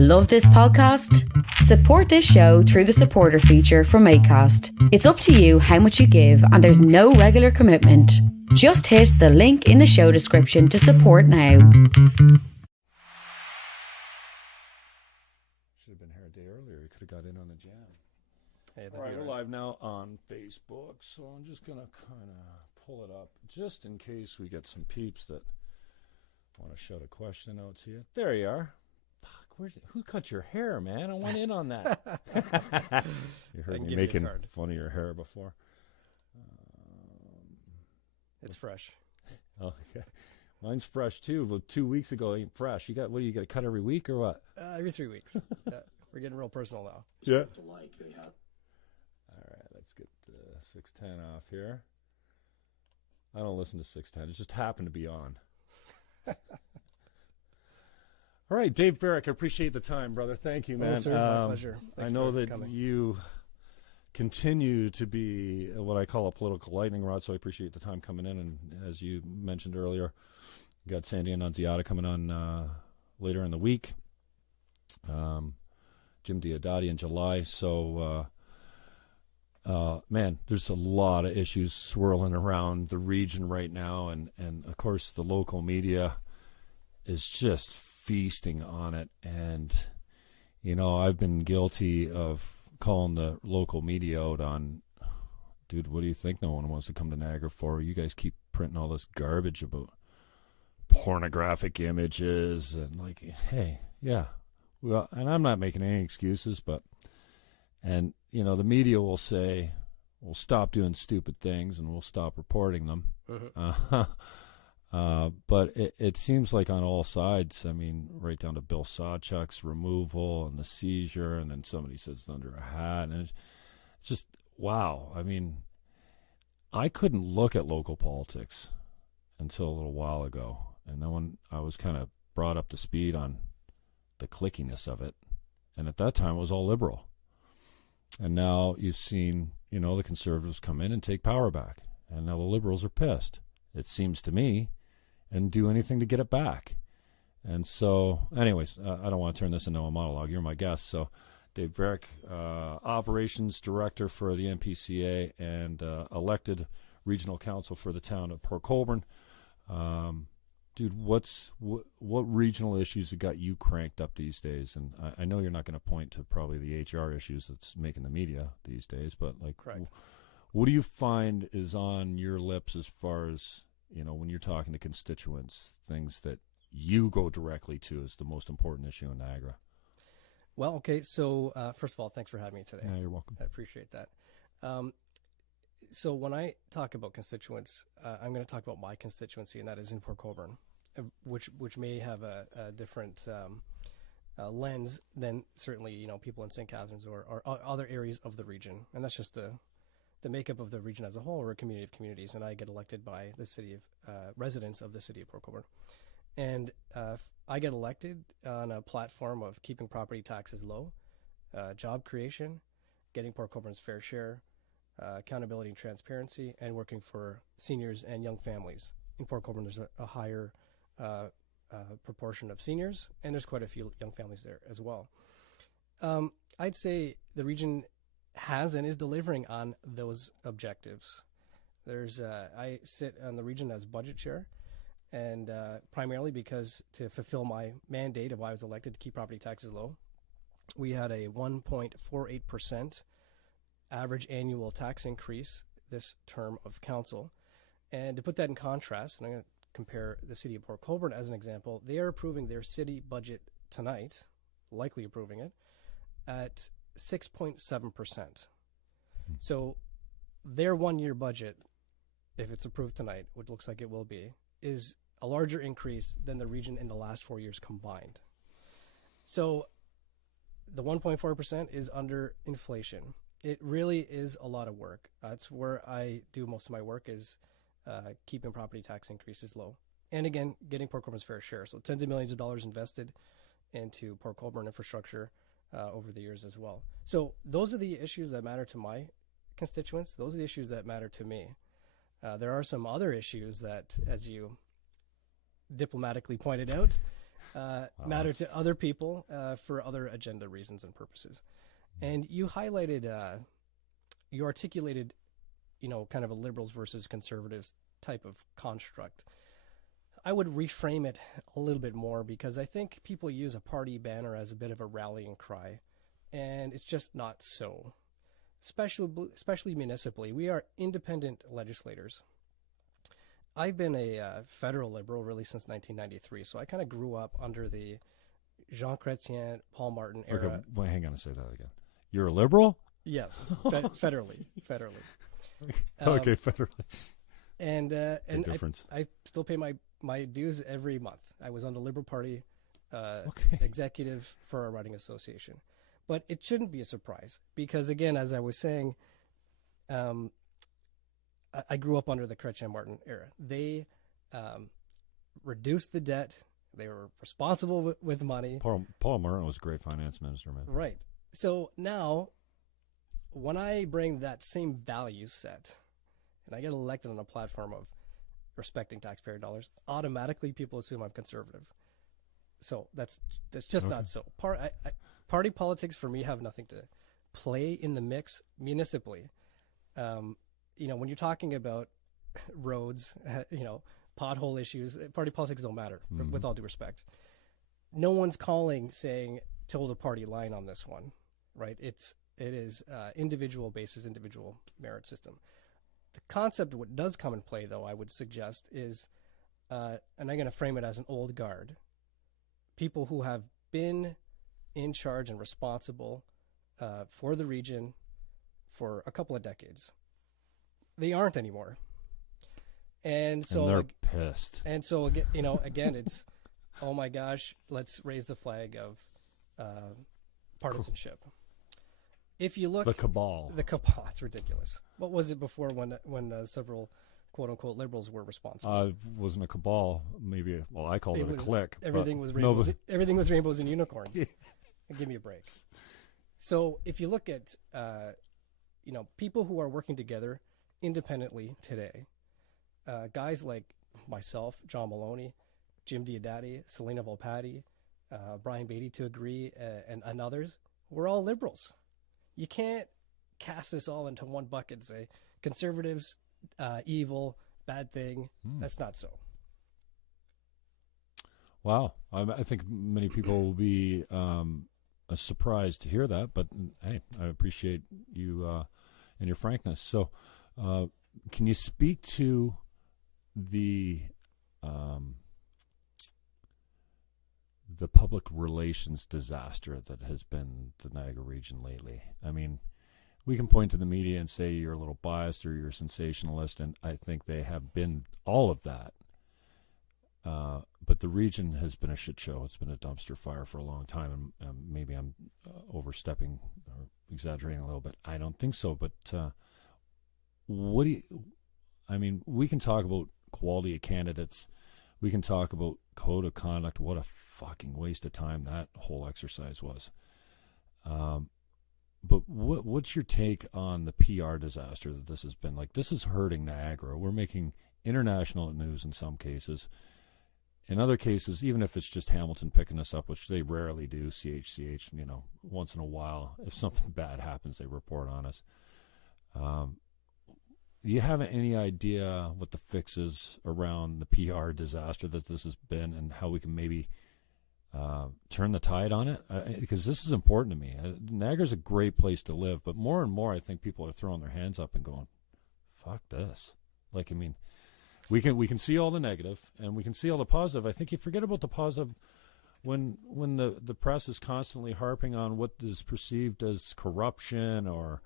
Love this podcast? Support this show through the supporter feature from Acast. It's up to you how much you give, and there's no regular commitment. Just hit the link in the show description to support now. Should have been here a day earlier. You could have got in on the jam. Hey, all right, we're live now on Facebook, so I'm just going to kind of pull it up just in case we get some peeps that want to shout a question out to you. There you are. Fuck, who cut your hair, man? I went in on that. You heard me making fun of your hair before. It's fresh. Oh, okay. Mine's fresh too, but 2 weeks ago ain't fresh. You got what? Do you got to cut every week or what? Every 3 weeks. We're getting real personal now. Yeah. All right, let's get the 610 off here. I don't listen to 610. It just happened to be on. All right, Dave Barrick, I appreciate the time, brother. Thank you, man. Oh, sir, my pleasure. I know that you continue to be what I call a political lightning rod, so I appreciate the time coming in. And as you mentioned earlier, you got Sandy Annunziata coming on later in the week. Jim Diodati in July. So, man, there's a lot of issues swirling around the region right now. And of course, the local media is just feasting on it. And, you know, I've been guilty of calling the local media out on, dude, what do you think no one wants to come to Niagara for? You guys keep printing all this garbage about pornographic images and like, hey, yeah. Well, and I'm not making any excuses, but, and, you know, the media will say, we'll stop doing stupid things and we'll stop reporting them. Mm-hmm. But it seems like on all sides, I mean, right down to Bill Sawchuk's removal and the seizure, and then somebody says it's under a hat, and it's just, wow. I mean, I couldn't look at local politics until a little while ago, and then when I was kind of brought up to speed on the clickiness of it, and at that time it was all liberal. And now you've seen, you know, the conservatives come in and take power back, and now the liberals are pissed, it seems to me, and do anything to get it back. And so, anyways, I don't want to turn this into a monologue. You're my guest. So, Dave Barrick, Operations Director for the NPCA and elected Regional Council for the town of Port Colborne. Dude, what regional issues have got you cranked up these days? And I know you're not going to point to probably the HR issues that's making the media these days, but like, what do you find is on your lips as far as, you know, when you're talking to constituents, things that you go directly to as the most important issue in Niagara? Well, okay, so first of all, thanks for having me today. Yeah, you're welcome. I appreciate that. So when I talk about constituents, I'm going to talk about my constituency, and that is in Port Colborne, which may have a different lens than certainly, you know, people in St. Catharines or other areas of the region. And that's just the makeup of the region as a whole. We're a community of communities, and I get elected by the city of residents of the city of Port Colborne. And I get elected on a platform of keeping property taxes low, job creation, getting Port Colborne's fair share, accountability and transparency, and working for seniors and young families. In Port Colborne, there's a higher proportion of seniors, and there's quite a few young families there as well. I'd say the region has and is delivering on those objectives. I sit on the region as budget chair, and primarily because to fulfill my mandate of why I was elected to keep property taxes low, we had a 1.48% average annual tax increase this term of council. And to put that in contrast, and I'm going to compare the city of Port Colborne as an example, they are approving their city budget tonight, likely approving it, at 6.7%. So their 1 year budget, if it's approved tonight, which looks like it will be, is a larger increase than the region in the last 4 years combined. So the 1.4% is under inflation. It really is a lot of work. That's where I do most of my work, is keeping property tax increases low. And again, getting Port Colborne's fair share. So tens of millions of dollars invested into Port Colborne infrastructure over the years as well. So those are the issues that matter to my constituents. Those are the issues that matter to me. There are some other issues that, as you diplomatically pointed out, matter to other people for other agenda reasons and purposes. And you highlighted, you articulated, kind of a liberals versus conservatives type of construct. I would reframe it a little bit more, because I think people use a party banner as a bit of a rallying cry, and it's just not so. Especially municipally, we are independent legislators. I've been a federal liberal really since 1993, so I kind of grew up under the Jean Chrétien, Paul Martin era. Okay, wait, hang on, say that again. You're a liberal? Yes, federally. Okay, federally. And difference. I still pay my dues every month. I was on the Liberal Party executive for our riding association. But it shouldn't be a surprise, because, again, as I was saying, I grew up under the Chrétien-Martin era. They reduced the debt. They were responsible with money. Paul Martin was a great finance minister, man. Right. So now, when I bring that same value set, and I get elected on a platform of respecting taxpayer dollars, automatically people assume I'm conservative. So that's just not so. Party politics for me have nothing to play in the mix municipally. When you're talking about roads, pothole issues, party politics don't matter, with all due respect. No one's calling saying toe the party line on this one, right? It is individual basis, individual merit system. The concept of what does come in play, though, I would suggest is, and I'm going to frame it as an old guard, people who have been in charge and responsible for the region for a couple of decades. They aren't anymore. And so they're pissed. And so, again, it's, oh my gosh, let's raise the flag of partisanship. If you look... The cabal. It's ridiculous. What was it before when several quote-unquote liberals were responsible? Wasn't a cabal. Maybe, I called it a clique. Everything was rainbows. Everything was rainbows and unicorns. Give me a break. So if you look at, people who are working together independently today, guys like myself, John Maloney, Jim Diodati, Selena Volpatti, Brian Beatty to agree, and others, we're all liberals. You can't cast this all into one bucket and say conservatives, evil, bad thing. That's not so. Wow. I think many people will be surprised to hear that, but hey, I appreciate you and your frankness. So can you speak to the public relations disaster that has been the Niagara region lately? I mean, we can point to the media and say you're a little biased or you're a sensationalist, and I think they have been all of that. But the region has been a shit show. It's been a dumpster fire for a long time, and maybe I'm overstepping or exaggerating a little bit. I don't think so, but we can talk about quality of candidates. We can talk about code of conduct. What a fucking waste of time that whole exercise was. But what's your take on the PR disaster that this has been? Like, this is hurting Niagara. We're making international news in some cases. In other cases, even if it's just Hamilton picking us up, which they rarely do, CHCH, once in a while, if something bad happens, they report on us. Do you have any idea what the fix is around the PR disaster that this has been, and how we can maybe turn the tide on it? Because this is important to me. Niagara's a great place to live, but more and more I think people are throwing their hands up and going, fuck this. We can see all the negative and we can see all the positive. I think you forget about the positive when the press is constantly harping on what is perceived as corruption or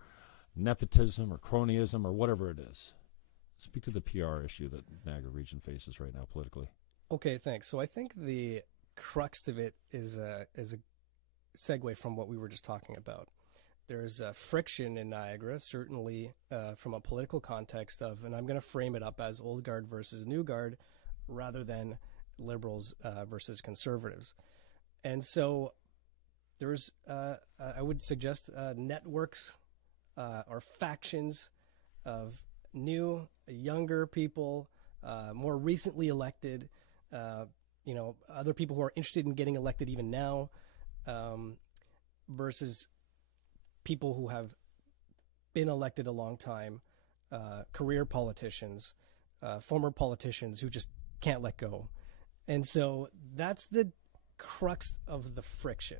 nepotism or cronyism or whatever it is. Speak to the PR issue that Niagara region faces right now politically. Okay, thanks. So I think the crux of it is a segue from what we were just talking about. There's friction in Niagara, certainly from a political context of, and I'm going to frame it up as old guard versus new guard rather than liberals versus conservatives. And so there's, I would suggest networks or factions of new, younger people, more recently elected, other people who are interested in getting elected even now, versus people who have been elected a long time, career politicians, former politicians who just can't let go. And so that's the crux of the friction.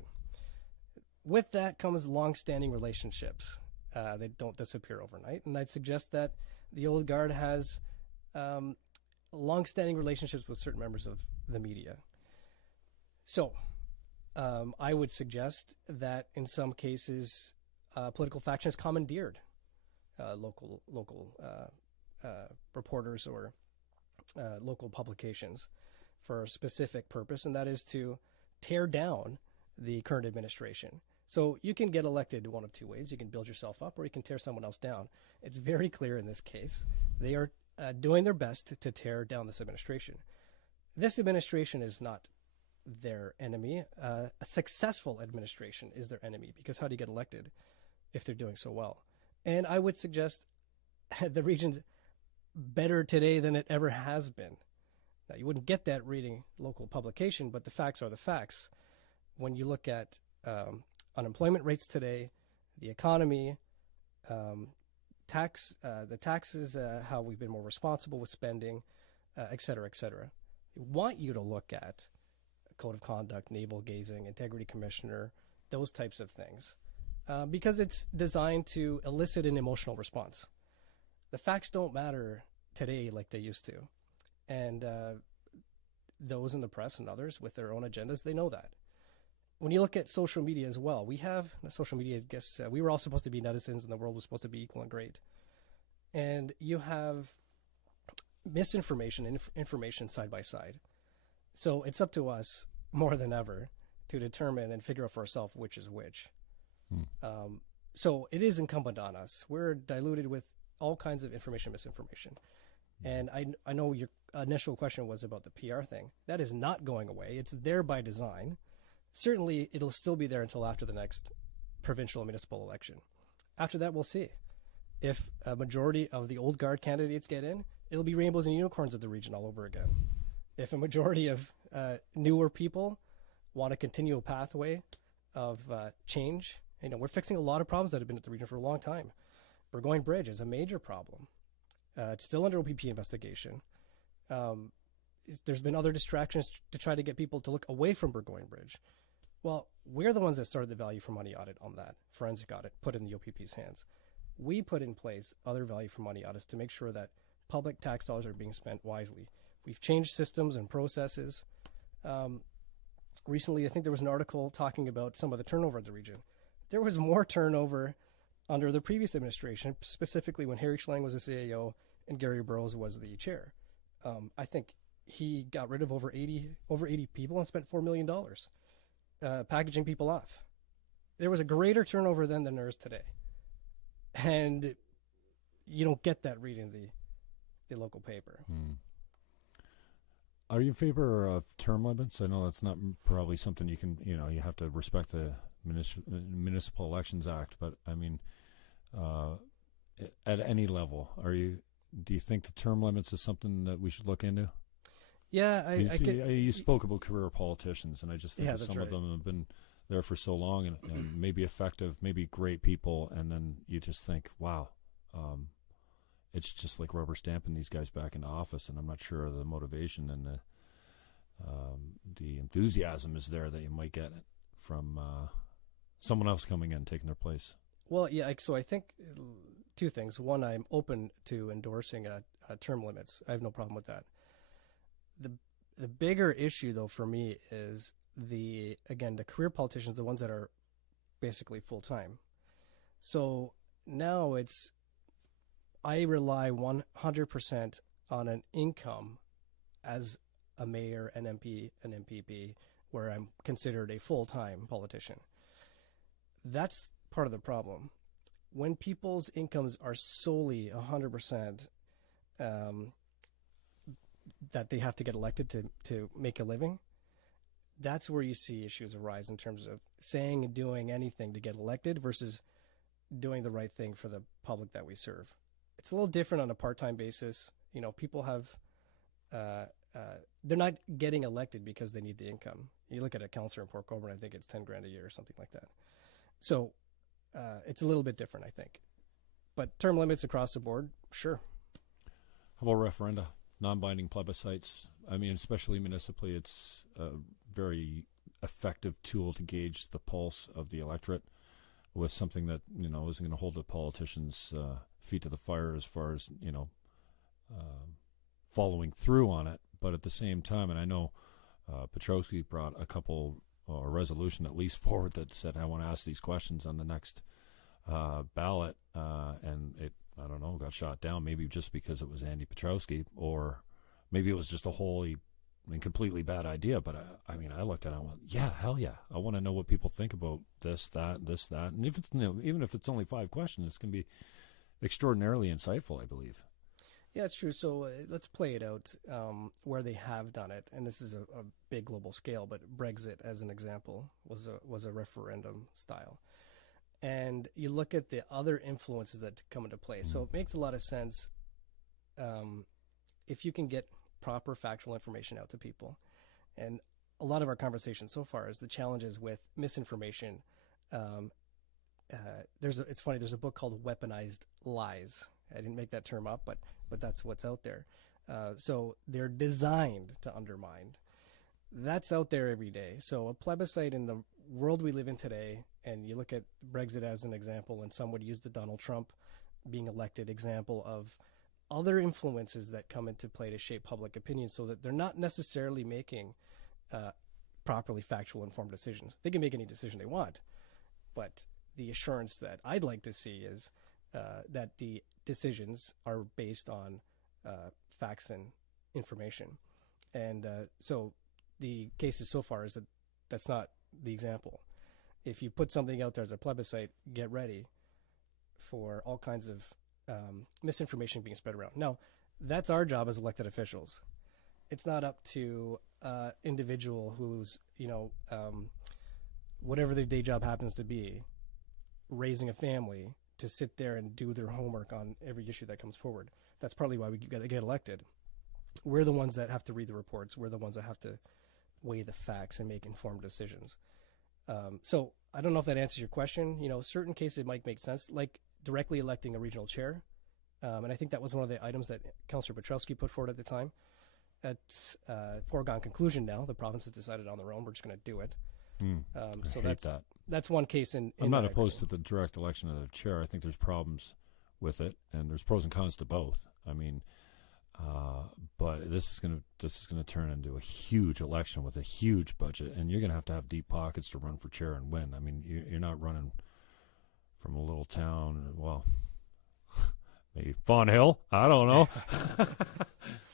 With that comes long-standing relationships. They don't disappear overnight. And I'd suggest that the old guard has long-standing relationships with certain members of the media. So I would suggest that in some cases, political factions commandeered local reporters or local publications for a specific purpose, and that is to tear down the current administration. So you can get elected one of two ways. You can build yourself up, or you can tear someone else down. It's very clear in this case. They are doing their best to tear down this administration. This administration is not their enemy. A successful administration is their enemy, because how do you get elected if they're doing so well? And I would suggest the region's better today than it ever has been. Now, you wouldn't get that reading local publication, but the facts are the facts. When you look at unemployment rates today, the economy, the taxes, how we've been more responsible with spending, et cetera, et cetera. They want you to look at code of conduct, navel gazing, integrity commissioner, those types of things, because it's designed to elicit an emotional response. The facts don't matter today like they used to. And those in the press and others with their own agendas, they know that. When you look at social media as well, we have social media, I guess we were all supposed to be netizens and the world was supposed to be equal and great. And you have misinformation and information side by side. So it's up to us more than ever to determine and figure out for ourselves which is which. So it is incumbent on us. We're diluted with all kinds of information, misinformation. And I know your initial question was about the PR thing. That is not going away. It's there by design. Certainly, it'll still be there until after the next provincial and municipal election. After that, we'll see. If a majority of the old guard candidates get in, it'll be rainbows and unicorns of the region all over again. If a majority of newer people want to continue a pathway of change, we're fixing a lot of problems that have been at the region for a long time. Burgoyne Bridge is a major problem. It's still under OPP investigation. There's been other distractions to try to get people to look away from Burgoyne Bridge. Well, we're the ones that started the value for money audit on that, forensic audit, put in the OPP's hands. We put in place other value for money audits to make sure that public tax dollars are being spent wisely. We've changed systems and processes. Recently, I think there was an article talking about some of the turnover in the region. There was more turnover under the previous administration, specifically when Harry Schlang was the CAO and Gary Burrows was the chair. I think he got rid of over 80 people and spent $4 million packaging people off. There was a greater turnover then than there is today. And you don't get that reading the local paper. Are you in favor of term limits? I know that's not probably something you can, you have to respect the Municipal Elections Act, but I mean, at any level, do you think the term limits is something that we should look into? Yeah, you spoke about career politicians, and I just think that some right. of them have been there for so long and maybe effective, maybe great people, and then you just think, wow, it's just like rubber stamping these guys back into office, and I'm not sure the motivation and the enthusiasm is there that you might get from someone else coming in, taking their place. Well, yeah, so I think two things. One, I'm open to endorsing term limits. I have no problem with that. The bigger issue, though, for me is the career politicians, the ones that are basically full-time. So now I rely 100% on an income as a mayor, an MP, an MPP, where I'm considered a full-time politician. That's part of the problem. When people's incomes are solely 100% that they have to get elected to make a living, that's where you see issues arise in terms of saying and doing anything to get elected versus doing the right thing for the public that we serve. It's a little different on a part-time basis. People have they're not getting elected because they need the income. You look at a councillor in Port Colborne, I think it's $10,000 a year or something like that. So it's a little bit different, I think. But term limits across the board, sure. How about referenda, non-binding plebiscites? I mean, especially municipally, it's a very effective tool to gauge the pulse of the electorate with something that, isn't going to hold the politicians' feet to the fire as far as, following through on it. But at the same time, and I know Petrowski brought a resolution at least forward that said, I want to ask these questions on the next ballot, and it, I don't know, got shot down, maybe just because it was Andy Petrowski, or maybe it was just a wholly and completely bad idea. But I looked at it and went, yeah, hell yeah, I want to know what people think about this, that, and if it's even if it's only 5 questions, it's going to be extraordinarily insightful, I believe. Yeah, it's true. So let's play it out where they have done it, and this is a big global scale. But Brexit, as an example, was a referendum style, and you look at the other influences that come into play. So it makes a lot of sense if you can get proper factual information out to people. And a lot of our conversation so far is the challenges with misinformation. It's funny. There's a book called Weaponized Lies. I didn't make that term up, but that's what's out there. So they're designed to undermine. That's out there every day. So a plebiscite in the world we live in today, and you look at Brexit as an example, and some would use the Donald Trump being elected example of other influences that come into play to shape public opinion, so that they're not necessarily making properly factual, informed decisions. They can make any decision they want, but the assurance that I'd like to see is that the decisions are based on facts and information. And so the cases so far is that that's not the example. If you put something out there as a plebiscite, get ready for all kinds of misinformation being spread around. Now, that's our job as elected officials. It's not up to individual who's, whatever their day job happens to be, raising a family, to sit there and do their homework on every issue that comes forward. That's partly why we get elected. We're the ones that have to read the reports. We're the ones that have to weigh the facts and make informed decisions. So I don't know if that answers your question. Certain cases it might make sense, like directly electing a regional chair. And I think that was one of the items that Councillor Petrowski put forward at the time. At foregone conclusion now, the province has decided on their own. We're just going to do it. So that's one case in I'm not opposed to the direct election of the chair. I think there's problems with it, and there's pros and cons to both. I mean, but this is going to turn into a huge election with a huge budget, and you're going to have deep pockets to run for chair and win. I mean, you're not running from a little town. Well, maybe Fawn Hill. I don't know.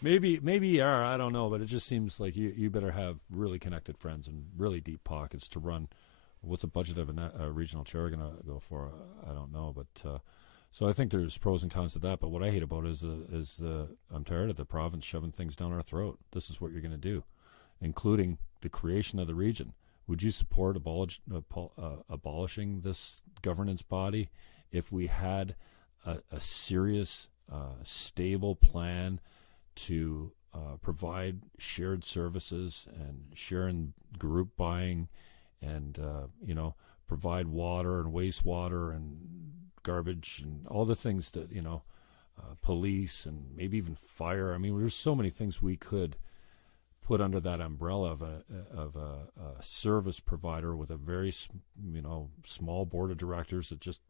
maybe you are. I don't know. But it just seems like you better have really connected friends and really deep pockets to run. What's a budget of a regional chair going to go for? I don't know. But so I think there's pros and cons to that. But what I hate about it is I'm tired of the province shoving things down our throat. This is what you're going to do, including the creation of the region. Would you support abolishing this governance body if we had a serious, stable plan to provide shared services and sharing group buying and, provide water and wastewater and garbage and all the things that, police and maybe even fire. I mean, there's so many things we could put under that umbrella of a service provider with a very, small board of directors that just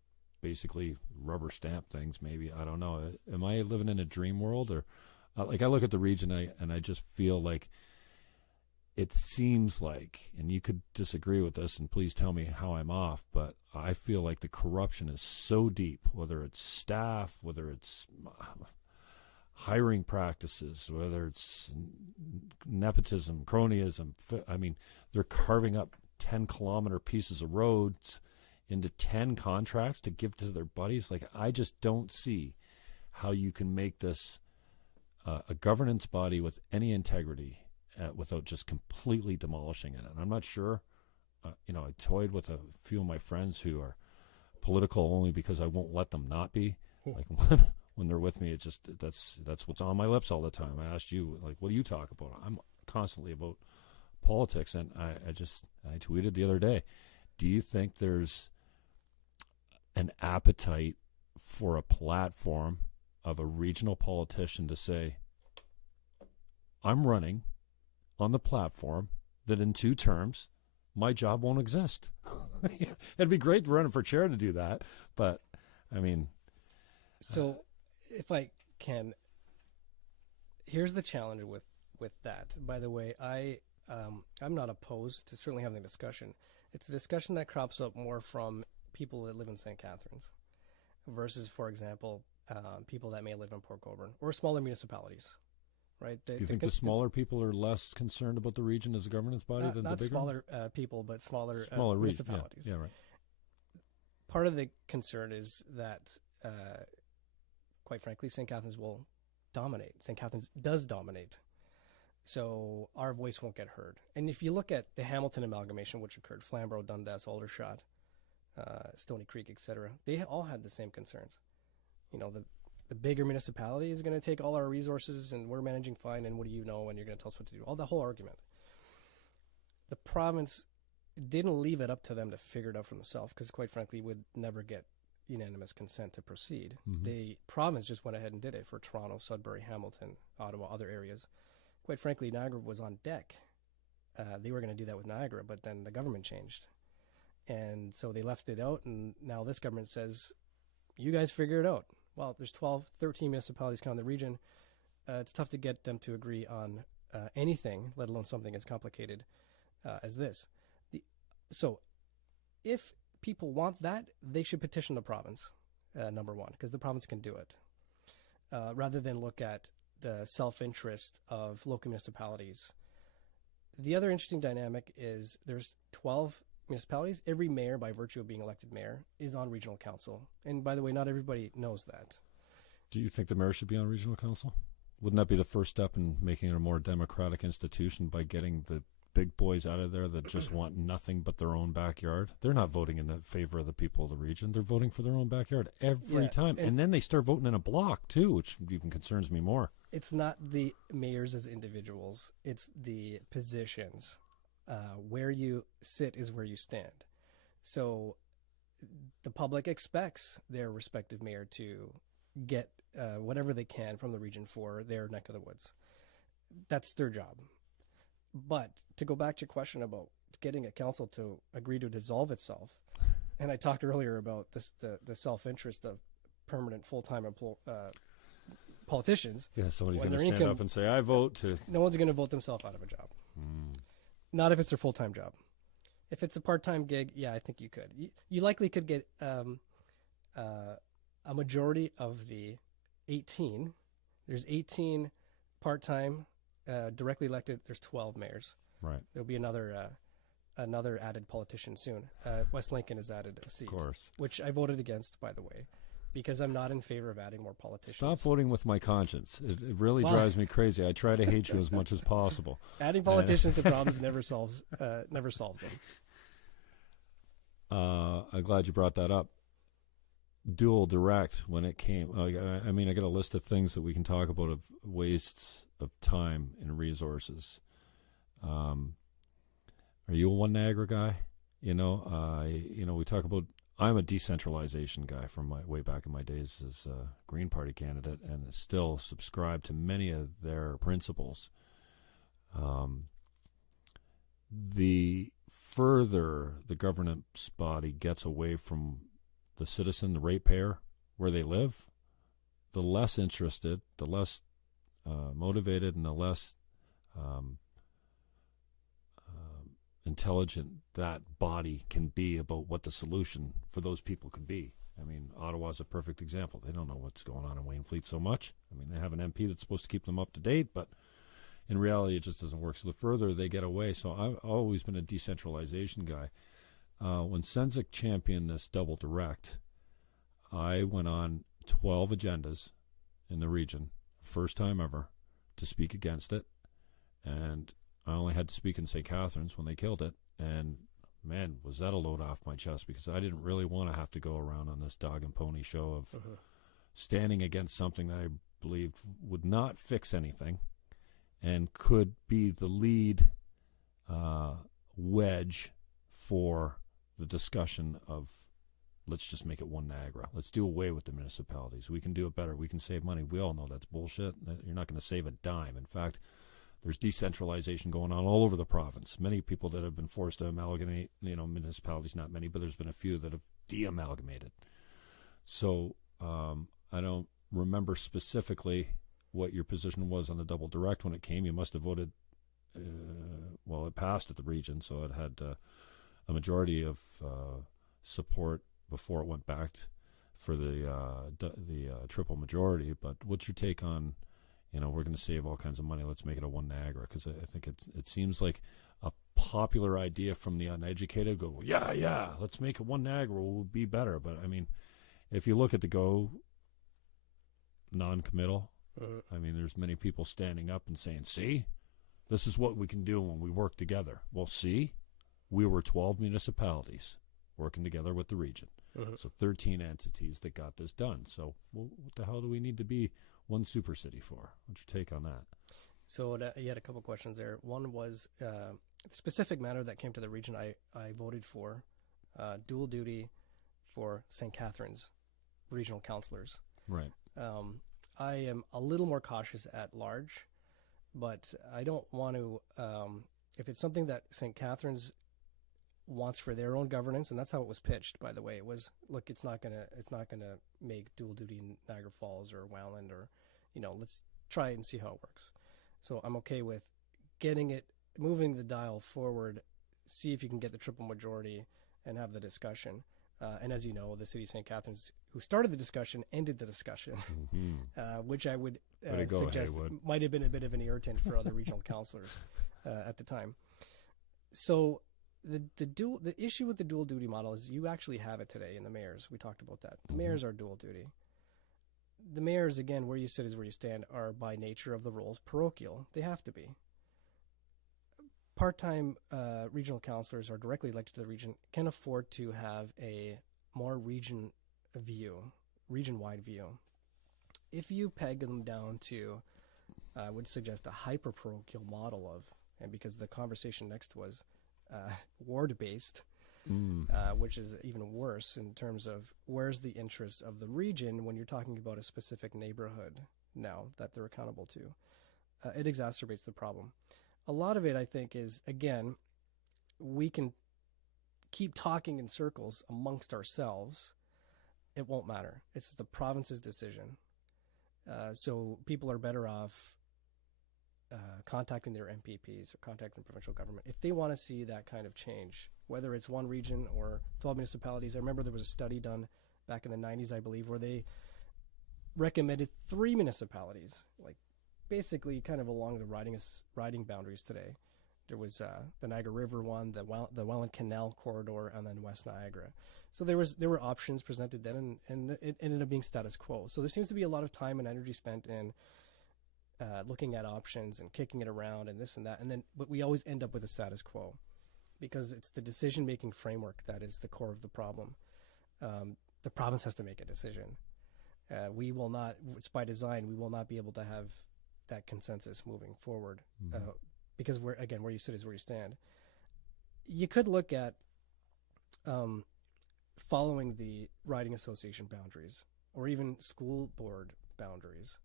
basically rubber stamp things. Maybe, I don't know. Am I living in a dream world, or I look at the region and I just feel like it seems like, and you could disagree with this, and please tell me how I'm off, but I feel like the corruption is so deep, whether it's staff, whether it's hiring practices, whether it's nepotism, cronyism. I mean, they're carving up 10-kilometer pieces of roads into 10 contracts to give to their buddies. Like, I just don't see how you can make this a governance body with any integrity without just completely demolishing it. And I'm not sure. I toyed with a few of my friends who are political only because I won't let them not be. Like, when they're with me, it just that's what's on my lips all the time. I asked you, like, what do you talk about? I'm constantly about politics, and I tweeted the other day, do you think there's an appetite for a platform of a regional politician to say, I'm running on the platform that in 2 terms my job won't exist? It'd be great running for chair to do that, but I mean, so if I can, here's the challenge with that. By the way, I'm not opposed to certainly having a discussion. It's a discussion that crops up more from people that live in St. Catharines versus, for example, people that may live in Port Colborne or smaller municipalities, right? You think the smaller people are less concerned about the region as a governance body than the bigger? Not smaller people, but smaller municipalities. Yeah, right. Part of the concern is that, quite frankly, St. Catharines will dominate. St. Catharines does dominate. So our voice won't get heard. And if you look at the Hamilton amalgamation, which occurred, Flamborough, Dundas, Aldershot, Stony Creek, etc., they all had the same concerns. You know, the bigger municipality is going to take all our resources, and we're managing fine, and what do you know, and you're going to tell us what to do. All the whole argument. The province didn't leave it up to them to figure it out for themselves, because quite frankly, would never get unanimous consent to proceed. Mm-hmm. The province just went ahead and did it for Toronto, Sudbury, Hamilton, Ottawa, other areas. Quite frankly, Niagara was on deck. They were going to do that with Niagara, but then the government changed. And so they left it out, and now this government says, you guys figure it out. Well, there's 12, 13 municipalities kind of in the region. It's tough to get them to agree on anything, let alone something as complicated as this. So if people want that, they should petition the province, number one, because the province can do it, rather than look at the self-interest of local municipalities. The other interesting dynamic is there's 12 municipalities. Every mayor, by virtue of being elected mayor, is on regional council. And by the way, not everybody knows that. Do you think the mayor should be on regional council? Wouldn't that be the first step in making it a more democratic institution by getting the big boys out of there that just want nothing but their own backyard? They're not voting in favor of the people of the region. They're voting for their own backyard every time. And then they start voting in a block, too, which even concerns me more. It's not the mayors as individuals. It's the positions. Where you sit is where you stand. So the public expects their respective mayor to get whatever they can from the region for their neck of the woods. That's their job. But to go back to your question about getting a council to agree to dissolve itself, and I talked earlier about this, the self-interest of permanent full-time politicians. Yeah, somebody's going to stand up and say, I vote to... No one's going to vote themselves out of a job. Not if it's their full-time job. If it's a part-time gig, yeah, I think you could. You likely could get a majority of the 18. There's 18 part-time directly elected. There's 12 mayors. Right. There'll be another added politician soon. West Lincoln has added a seat. Of course. Which I voted against, by the way, because I'm not in favor of adding more politicians. Stop voting with my conscience. It really drives me crazy. I try to hate you as much as possible. Adding politicians to problems never solves them. I'm glad you brought that up. Dual direct, when it came, I mean, I got a list of things that we can talk about of wastes of time and resources. Are you a One Niagara guy? We talk about. I'm a decentralization guy from my way back in my days as a Green Party candidate, and still subscribe to many of their principles. The further the governance body gets away from the citizen, the ratepayer, where they live, the less interested, the less motivated, and the less intelligent that body can be about what the solution for those people could be. I mean, Ottawa's a perfect example. They don't know what's going on in Waynflete so much. I mean, they have an MP that's supposed to keep them up to date, but in reality, it just doesn't work. So the further they get away, so I've always been a decentralization guy. When Senzik championed this double direct, I went on 12 agendas in the region, first time ever, to speak against it. And I only had to speak in St. Catharines when they killed it. And, man, was that a load off my chest, because I didn't really want to have to go around on this dog and pony show of standing against something that I believed would not fix anything and could be the lead wedge for the discussion of, let's just make it one Niagara. Let's do away with the municipalities. We can do it better. We can save money. We all know that's bullshit. You're not going to save a dime. In fact, there's decentralization going on all over the province. Many people that have been forced to amalgamate, municipalities, not many, but there's been a few that have de-amalgamated. So I don't remember specifically what your position was on the double direct when it came. You must have voted, it passed at the region, so it had a majority of support before it went back for the triple majority. But what's your take on, we're going to save all kinds of money, let's make it a one Niagara? Because I think it seems like a popular idea from the uneducated. Go, well, yeah, let's make it one Niagara, we'll be better. But I mean, if you look at the Go non-committal, there's many people standing up and saying, see, this is what we can do when we work together. Well, see, we were 12 municipalities working together with the region. So 13 entities that got this done. So what the hell do we need to be one super city for? What's your take on that? So you had a couple questions there. One was the specific matter that came to the region. I voted for dual duty for St. Catharines regional councillors. Right. I am a little more cautious at large, but I don't want to, if it's something that St. Catharines wants for their own governance, and that's how it was pitched, by the way. It was, look, it's not gonna make dual duty in Niagara Falls or Welland, or, let's try it and see how it works. So I'm okay with moving the dial forward, see if you can get the triple majority and have the discussion. And as you know, the city of St. Catharines, who started the discussion, ended the discussion, which I would suggest might have been a bit of an irritant for other regional councillors at the time. So the issue with the dual duty model is you actually have it today in the mayors. We talked about that. The mayors are dual duty. The mayors, again, where you sit is where you stand, are by nature of the roles parochial. They have to be. Part-time regional councillors are directly elected to the region, can afford to have a more region-wide view. If you peg them down to, I would suggest a hyper-parochial model of, and because the conversation next was ward-based, which is even worse in terms of where's the interest of the region when you're talking about a specific neighborhood now that they're accountable to. It exacerbates the problem. A lot of it, I think, is, again, we can keep talking in circles amongst ourselves. It won't matter. It's the province's decision. So people are better off contacting their MPPs or contacting the provincial government if they want to see that kind of change, whether it's one region or 12 municipalities. I remember there was a study done back in the 90s, I believe, where they recommended 3 municipalities, like basically kind of along the riding boundaries today. There was the Niagara River one, the Welland Canal corridor, and then West Niagara. So there were options presented then, and it ended up being status quo. So there seems to be a lot of time and energy spent in looking at options and kicking it around and this and that, but we always end up with a status quo because it's the decision-making framework that is the core of the problem. The province has to make a decision. We will not, it's by design, we will not be able to have that consensus moving forward because where you sit is where you stand. You could look at following the riding association boundaries or even school board boundaries,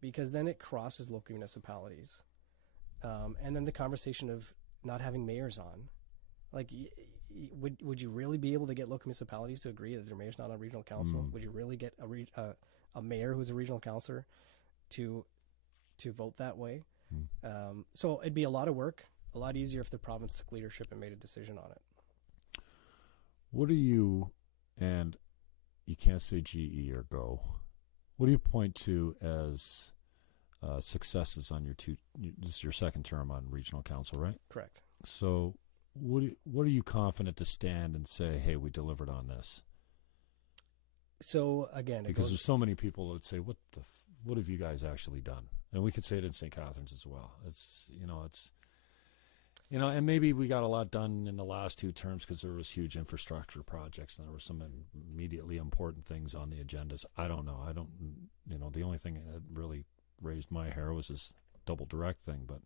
because then it crosses local municipalities. And then the conversation of not having mayors on. Like, would you really be able to get local municipalities to agree that their mayor's not on regional council? Would you really get a mayor who's a regional councillor to vote that way? So it'd be a lot of work, a lot easier if the province took leadership and made a decision on it. What do you, and you can't say GE or Go, what do you point to as successes on this is your second term on regional council, right? Correct. So what are you confident to stand and say, hey, we delivered on this? So again, because there's so many people that would say, what have you guys actually done? And we could say it in St. Catharines as well. And maybe we got a lot done in the last 2 terms because there was huge infrastructure projects and there were some immediately important things on the agendas. I don't know. The only thing that really raised my hair was this double direct thing. But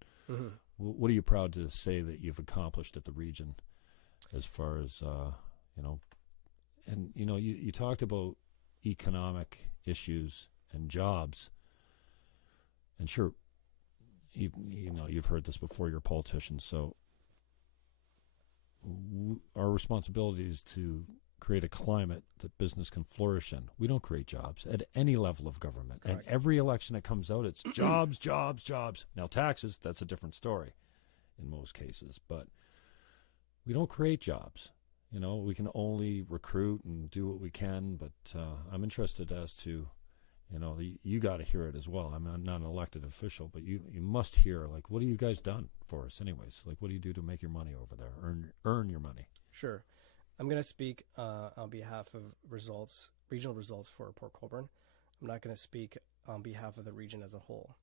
what are you proud to say that you've accomplished at the region as far as, and, you talked about economic issues and jobs. And sure, you've heard this before, you're politicians, so our responsibility is to create a climate that business can flourish in. We don't create jobs at any level of government. Correct. And every election that comes out, it's jobs, jobs, jobs. Now, taxes, that's a different story in most cases, but we don't create jobs. We can only recruit and do what we can, but I'm interested as to, you got to hear it as well. I'm not an elected official, but you must hear, like, what have you guys done for us anyways? Like, what do you do to make your money over there, earn your money? Sure. I'm going to speak on behalf of regional results for Port Colborne. I'm not going to speak on behalf of the region as a whole.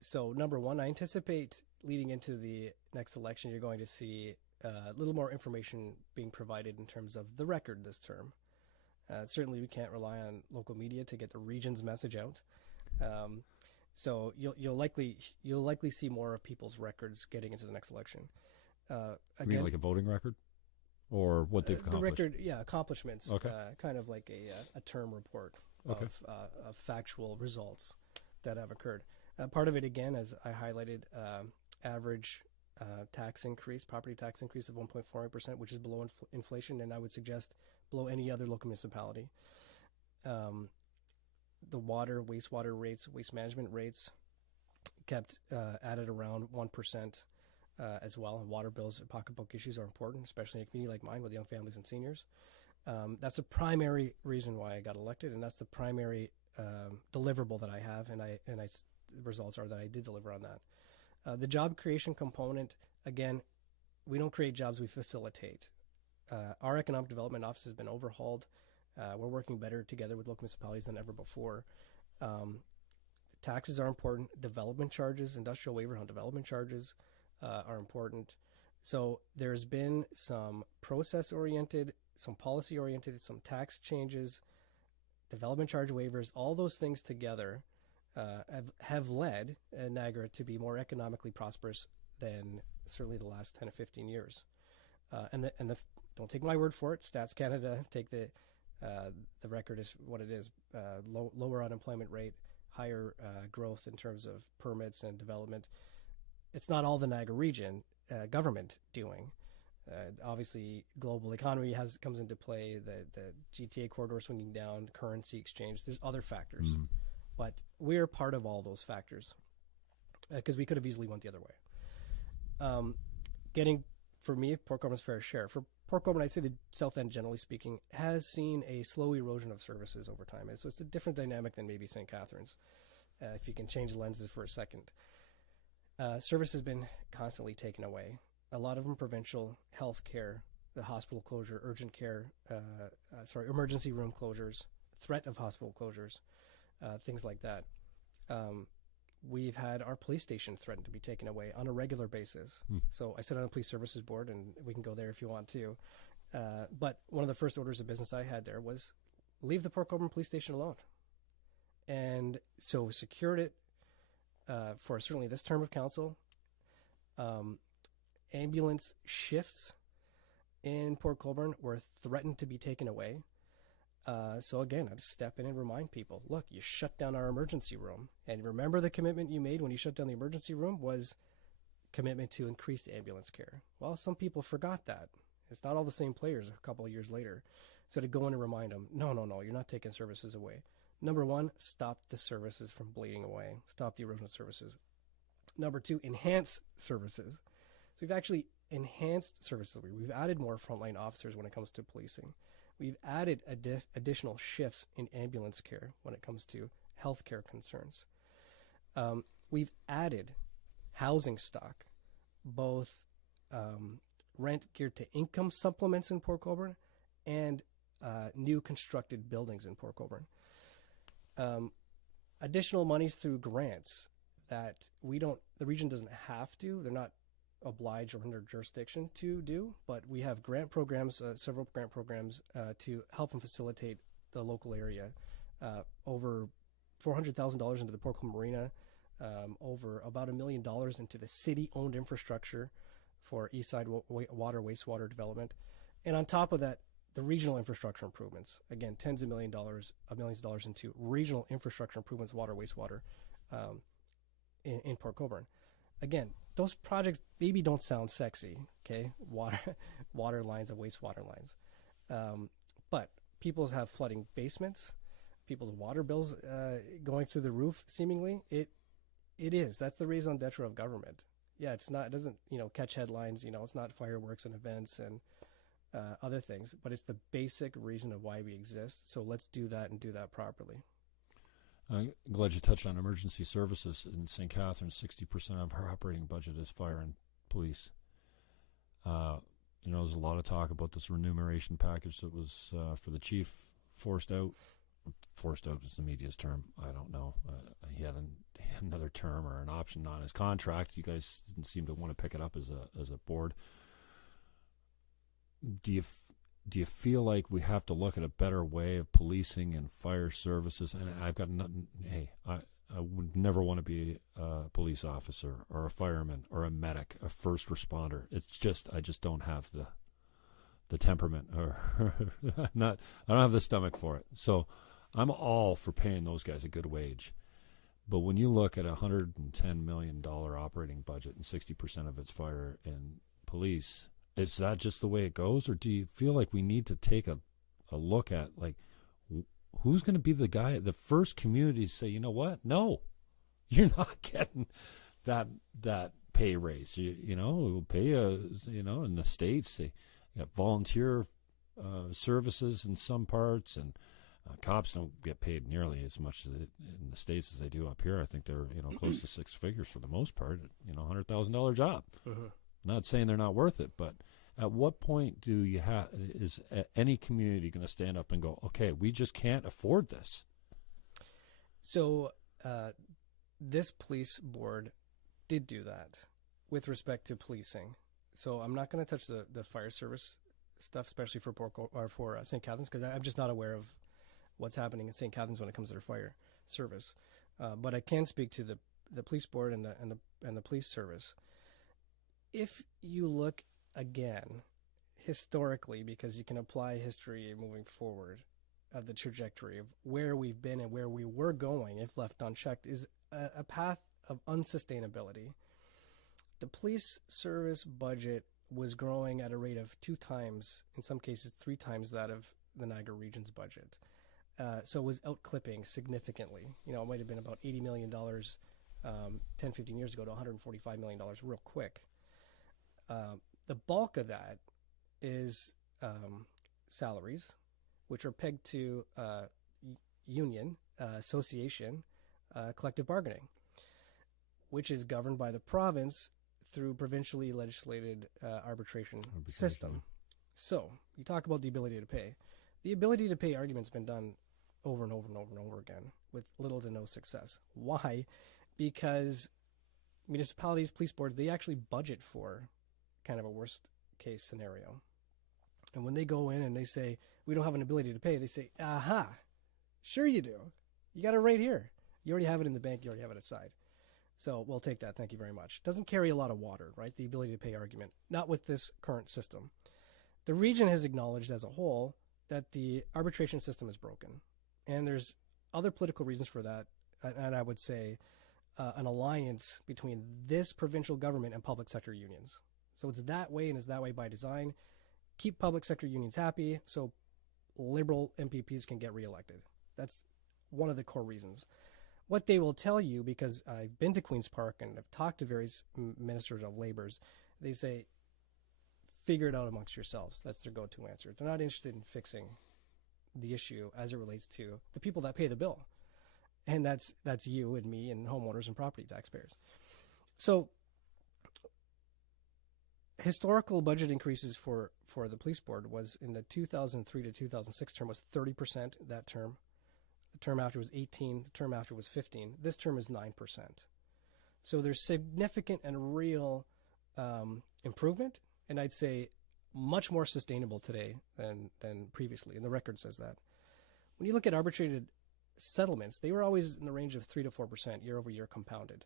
So, number one, I anticipate leading into the next election, you're going to see a little more information being provided in terms of the record this term. Certainly, we can't rely on local media to get the region's message out. So you'll likely see more of people's records getting into the next election. Again, you mean like a voting record, or what they've accomplished? The record, yeah, accomplishments. Okay. Kind of like a term report of factual results that have occurred. Part of it, again, as I highlighted, average tax increase, property tax increase of 1.48%, which is below inflation, and I would suggest below any other local municipality. The water, wastewater rates, waste management rates kept added around 1% as well. And water bills and pocketbook issues are important, especially in a community like mine with young families and seniors. That's the primary reason why I got elected, and that's the primary deliverable that I have, and the results are that I did deliver on that. The job creation component, again, we don't create jobs, we facilitate. Our economic development office has been overhauled. We're working better together with local municipalities than ever before. Taxes are important. Development charges, industrial waiver on development charges are important. So there's been some process-oriented, some policy-oriented, some tax changes, development charge waivers, all those things together have led Niagara to be more economically prosperous than certainly the last 10 to 15 years. And don't take my word for it. Stats Canada take the record is what it is. Lower unemployment rate, higher growth in terms of permits and development. It's not all the Niagara region government doing. Obviously, global economy comes into play. The GTA corridor swinging down, currency exchange. There's other factors, but we're part of all those factors because we could have easily went the other way. Getting for me, Port Colborne's fair share. For Port Colborne, I'd say the South End, generally speaking, has seen a slow erosion of services over time. So it's a different dynamic than maybe St. Catharines, if you can change lenses for a second. Service has been constantly taken away. A lot of them provincial health care, the hospital closure, urgent care, emergency room closures, threat of hospital closures, things like that. We've had our police station threatened to be taken away on a regular basis. So I sit on a police services board, and we can go there if you want to. But one of the first orders of business I had there was leave the Port Colborne police station alone. And so secured it for certainly this term of council. Ambulance shifts in Port Colborne were threatened to be taken away. So again, I just step in and remind people, look, you shut down our emergency room. And remember the commitment you made when you shut down the emergency room was commitment to increased ambulance care. Well, some people forgot that. It's not all the same players a couple of years later. So to go in and remind them, no, you're not taking services away. Number one, stop the services from bleeding away. Stop the erosion of services. Number two, enhance services. So we've actually enhanced services. We've added more frontline officers when it comes to policing. We've added additional shifts in ambulance care when it comes to healthcare concerns. We've added housing stock, both rent geared to income supplements in Port Colborne and new constructed buildings in Port Colborne. Additional monies through grants that the region doesn't have to. They're not obliged or under jurisdiction to do, but we have grant programs, several grant programs to help and facilitate the local area. Over $400,000 into the Port Colborne Marina, over about $1 million into the city-owned infrastructure for Eastside wastewater development. And on top of that, the regional infrastructure improvements. Again, tens of millions of dollars into regional infrastructure improvements, wastewater, in Port Colborne. Again, those projects maybe don't sound sexy, okay? Water lines and wastewater lines. But people have flooding basements, people's water bills going through the roof, seemingly. It is. That's the raison d'etre of government. Yeah, it doesn't, catch headlines, it's not fireworks and events and other things, but it's the basic reason of why we exist. So let's do that and do that properly. I'm glad you touched on emergency services in St. Catharines. 60% of our operating budget is fire and police. There's a lot of talk about this remuneration package that was for the chief forced out. Forced out is the media's term. I don't know. He had another term or an option on his contract. You guys didn't seem to want to pick it up as a board. Do you feel like we have to look at a better way of policing and fire services? And I've got nothing. Hey, I would never want to be a police officer or a fireman or a medic, a first responder. It's just I just don't have the temperament or I don't have the stomach for it. So I'm all for paying those guys a good wage. But when you look at a $110 million operating budget and 60% of it's fire and police, is that just the way it goes? Or do you feel like we need to take a look at, like, who's going to be the guy, the first community to say, you know what? No, you're not getting that pay raise. We'll pay in the States, they got volunteer services in some parts, and cops don't get paid nearly as much in the States as they do up here. I think they're close to six figures for the most part. $100,000 job. Uh-huh. Not saying they're not worth it, but at what point is any community going to stand up and go, okay, we just can't afford this? So this police board did do that with respect to policing. So I'm not going to touch the fire service stuff, especially for St. Catharines, because I'm just not aware of what's happening in St. Catharines when it comes to their fire service. But I can speak to the police board and the police service. If you look again historically, because you can apply history moving forward of the trajectory of where we've been and where we were going, if left unchecked, is a path of unsustainability. The police service budget was growing at a rate of 2 times, in some cases 3 times that of the Niagara region's budget. So it was outclipping significantly. It might have been about $80 million 10, 15 years ago to $145 million real quick. The bulk of that is salaries, which are pegged to union, association, collective bargaining, which is governed by the province through provincially legislated arbitration system. So you talk about the ability to pay. The ability to pay argument's been done over and over and over and over again with little to no success. Why? Because municipalities, police boards, they actually budget for kind of a worst case scenario. And when they go in and they say, we don't have an ability to pay, they say, aha, sure you do. You got it right here. You already have it in the bank. You already have it aside. So we'll take that. Thank you very much. Doesn't carry a lot of water, right? The ability to pay argument. Not with this current system. The region has acknowledged as a whole that the arbitration system is broken. And there's other political reasons for that. And I would say an alliance between this provincial government and public sector unions. So it's that way, and it's that way by design. Keep public sector unions happy so Liberal MPPs can get reelected. That's one of the core reasons. What they will tell you, because I've been to Queen's Park and I've talked to various ministers of labors, they say, figure it out amongst yourselves. That's their go-to answer. They're not interested in fixing the issue as it relates to the people that pay the bill. And that's you and me and homeowners and property taxpayers. So historical budget increases for the police board was in the 2003 to 2006 term was 30% that term. The term after was 18. The term after was 15. This term is 9%. So there's significant and real improvement, and I'd say much more sustainable today than previously, and the record says that. When you look at arbitrated settlements, they were always in the range of 3 to 4% year over year compounded.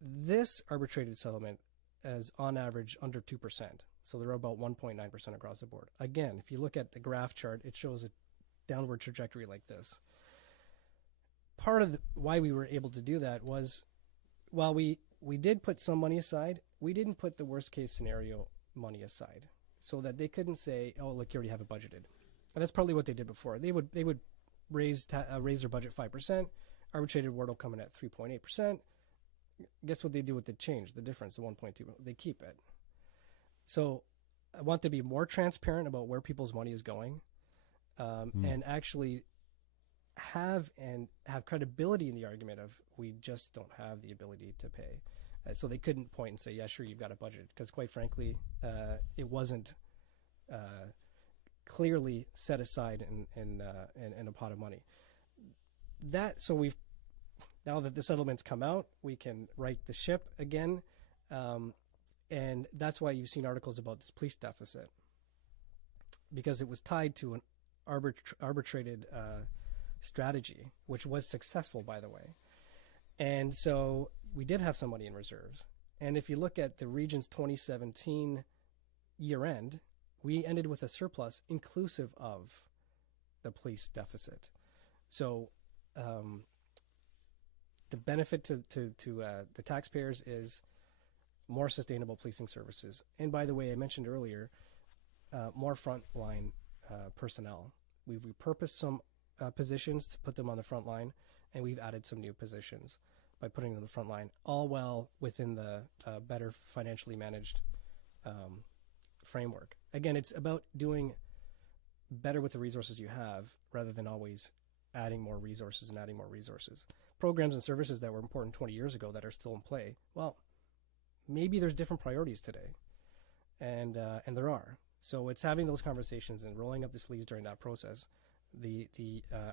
This arbitrated settlement is on average under 2%, so they're about 1.9% across the board. Again, if you look at the graph chart, it shows a downward trajectory like this. Part of why we were able to do that was, while we did put some money aside, we didn't put the worst case scenario money aside, so that they couldn't say, "Oh, look, you already have it budgeted." And that's probably what they did before. They would raise their budget 5%. Arbitrated award will come in at 3.8%. Guess what they do with the change, the difference, the 1.2? They keep it. So I want to be more transparent about where people's money is going, and actually have credibility in the argument of, we just don't have the ability to pay. So they couldn't point and say, "Yeah, sure, you've got a budget," because quite frankly, it wasn't clearly set aside in a pot of money. So now that the settlements come out, we can right the ship again, and that's why you've seen articles about this police deficit, because it was tied to an arbitrated strategy, which was successful, by the way. And so we did have some money in reserves. And if you look at the region's 2017 year end, we ended with a surplus inclusive of the police deficit. So the benefit to the taxpayers is more sustainable policing services. And by the way, I mentioned earlier, more frontline personnel. We've repurposed some positions to put them on the front line, and we've added some new positions by putting them on the front line, all well within the better financially managed framework. Again, it's about doing better with the resources you have rather than always adding more resources and adding more resources. Programs and services that were important 20 years ago that are still in play, well, maybe there's different priorities today, and there are. So it's having those conversations and rolling up the sleeves during that process. The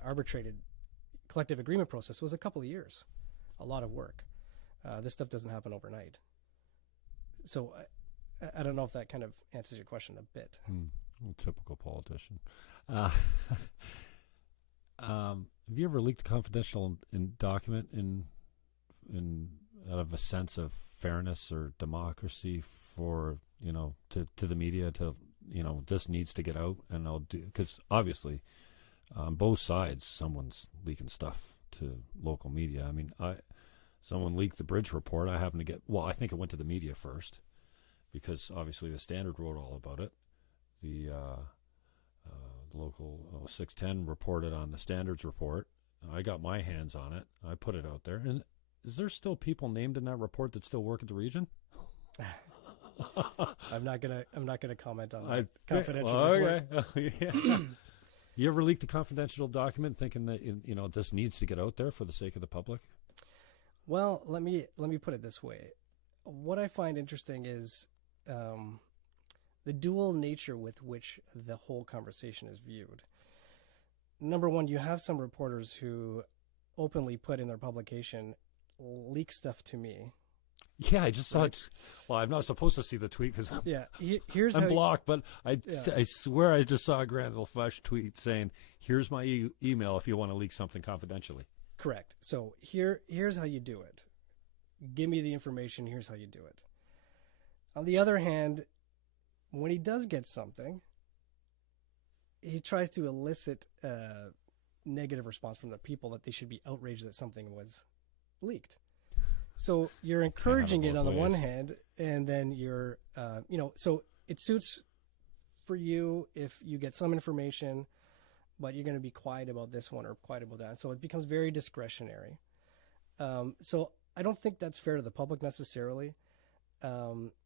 arbitrated collective agreement process was a couple of years, a lot of work. This stuff doesn't happen overnight. So I don't know if that kind of answers your question a bit. Typical politician. Have you ever leaked a confidential document in out of a sense of fairness or democracy for, to the media, to, this needs to get out, and I'll do, because obviously on both sides someone's leaking stuff to local media. I mean, someone leaked the bridge report. I happened to I think it went to the media first, because obviously the Standard wrote all about it. The local 610 reported on the Standard's report. I got my hands on it. I put it out there. And is there still people named in that report that still work at the region? I'm not gonna comment on that confidential report. Okay. Yeah. You ever leaked a confidential document thinking that this needs to get out there for the sake of the public? Well, let me put it this way. What I find interesting is the dual nature with which the whole conversation is viewed. Number one, you have some reporters who openly put in their publication, leak stuff to me. Yeah, I just saw it. Well, I'm not supposed to see the tweet because I'm blocked, but I swear I just saw a Granville Fresh tweet saying, "Here's my email if you want to leak something confidentially." Correct. So here's how you do it. Give me the information. Here's how you do it. On the other hand, when he does get something, he tries to elicit a negative response from the people that they should be outraged that something was leaked. So you're encouraging it on the one hand, and then you're, so it suits for you if you get some information, but you're going to be quiet about this one or quiet about that. So it becomes very discretionary. So I don't think that's fair to the public necessarily. Everyone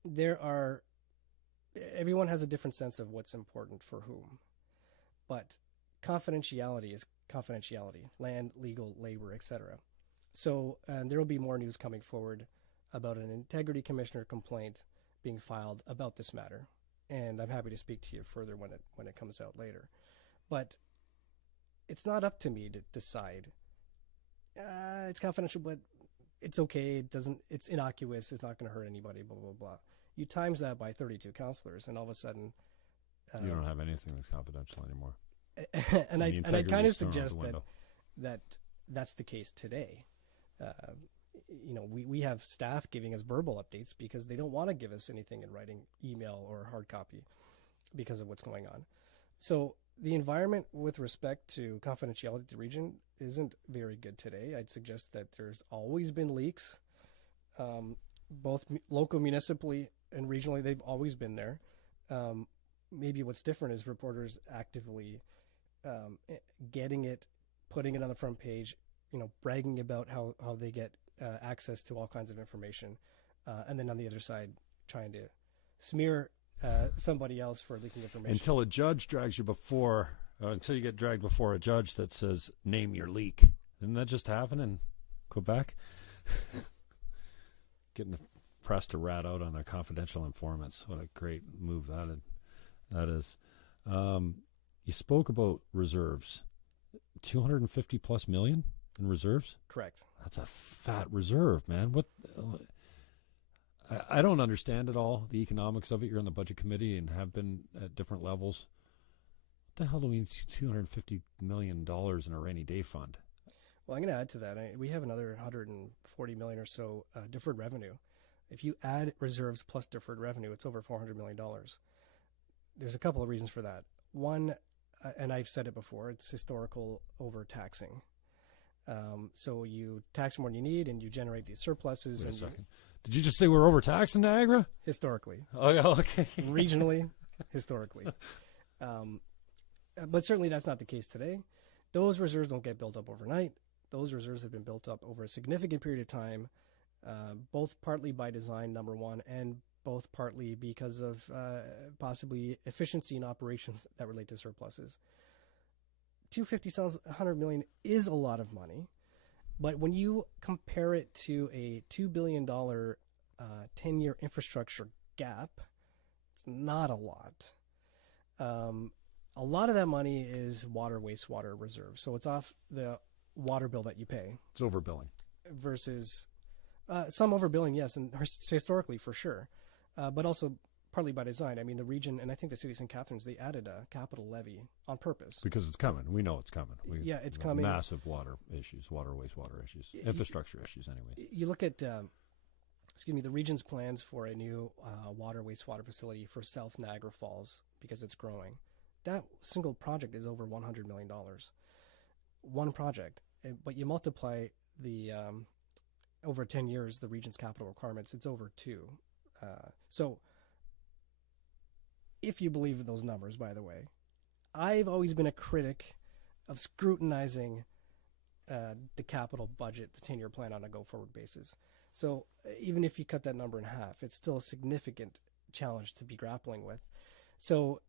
has a different sense of what's important for whom, but confidentiality is confidentiality, land, legal, labor, etc. So there will be more news coming forward about an integrity commissioner complaint being filed about this matter, and I'm happy to speak to you further when it comes out later. But it's not up to me to decide. It's confidential, but it's okay. It's innocuous. It's not going to hurt anybody. Blah blah blah. You times that by 32 counselors, and all of a sudden, you don't have anything that's confidential anymore. and I kind of suggest that's the case today. We have staff giving us verbal updates because they don't want to give us anything in writing, email, or hard copy because of what's going on. So the environment with respect to confidentiality at the region isn't very good today. I'd suggest that there's always been leaks, both local, municipally, and regionally. They've always been there. Maybe what's different is reporters actively getting it, putting it on the front page, bragging about how they get access to all kinds of information, and then on the other side trying to smear somebody else for leaking information. Until a judge drags you until you get dragged before a judge that says, name your leak. Didn't that just happen in Quebec? Getting the press to rat out on their confidential informants. What a great move that is. You spoke about reserves. 250 plus million in reserves? Correct. That's a fat reserve, man. What? I don't understand at all the economics of it. You're on the budget committee and have been at different levels. What the hell do we need $250 million in a rainy day fund? Well, I'm going to add to that. We have another $140 million or so deferred revenue. If you add reserves plus deferred revenue, it's over $400 million. There's a couple of reasons for that. One, and I've said it before, it's historical overtaxing. So you tax more than you need, and you generate these surpluses. Wait a second. Did you just say we're overtaxed in Niagara? Historically. Oh, yeah, okay. Regionally, historically. But certainly that's not the case today. Those reserves don't get built up overnight. Those reserves have been built up over a significant period of time, both partly by design, number one, and both partly because of possibly efficiency in operations that relate to surpluses. 250 sounds $100 million is a lot of money, but when you compare it to a $2 billion 10-year infrastructure gap, it's not a lot. A lot of that money is water, wastewater reserves, so it's off the water bill that you pay. It's overbilling. Versus some overbilling, yes, and historically for sure, but also partly by design. I mean, the region, and I think the city of St. Catharines, they added a capital levy on purpose. Because it's coming. We know it's coming. It's coming. Massive water issues, wastewater issues, infrastructure issues anyways. You look at, the region's plans for a new water, wastewater facility for South Niagara Falls because it's growing. That single project is over $100 million. One project. But you multiply the, over 10 years, the region's capital requirements, it's over $2. So if you believe in those numbers, by the way, I've always been a critic of scrutinizing the capital budget, the 10-year plan on a go-forward basis. So even if you cut that number in half, it's still a significant challenge to be grappling with. So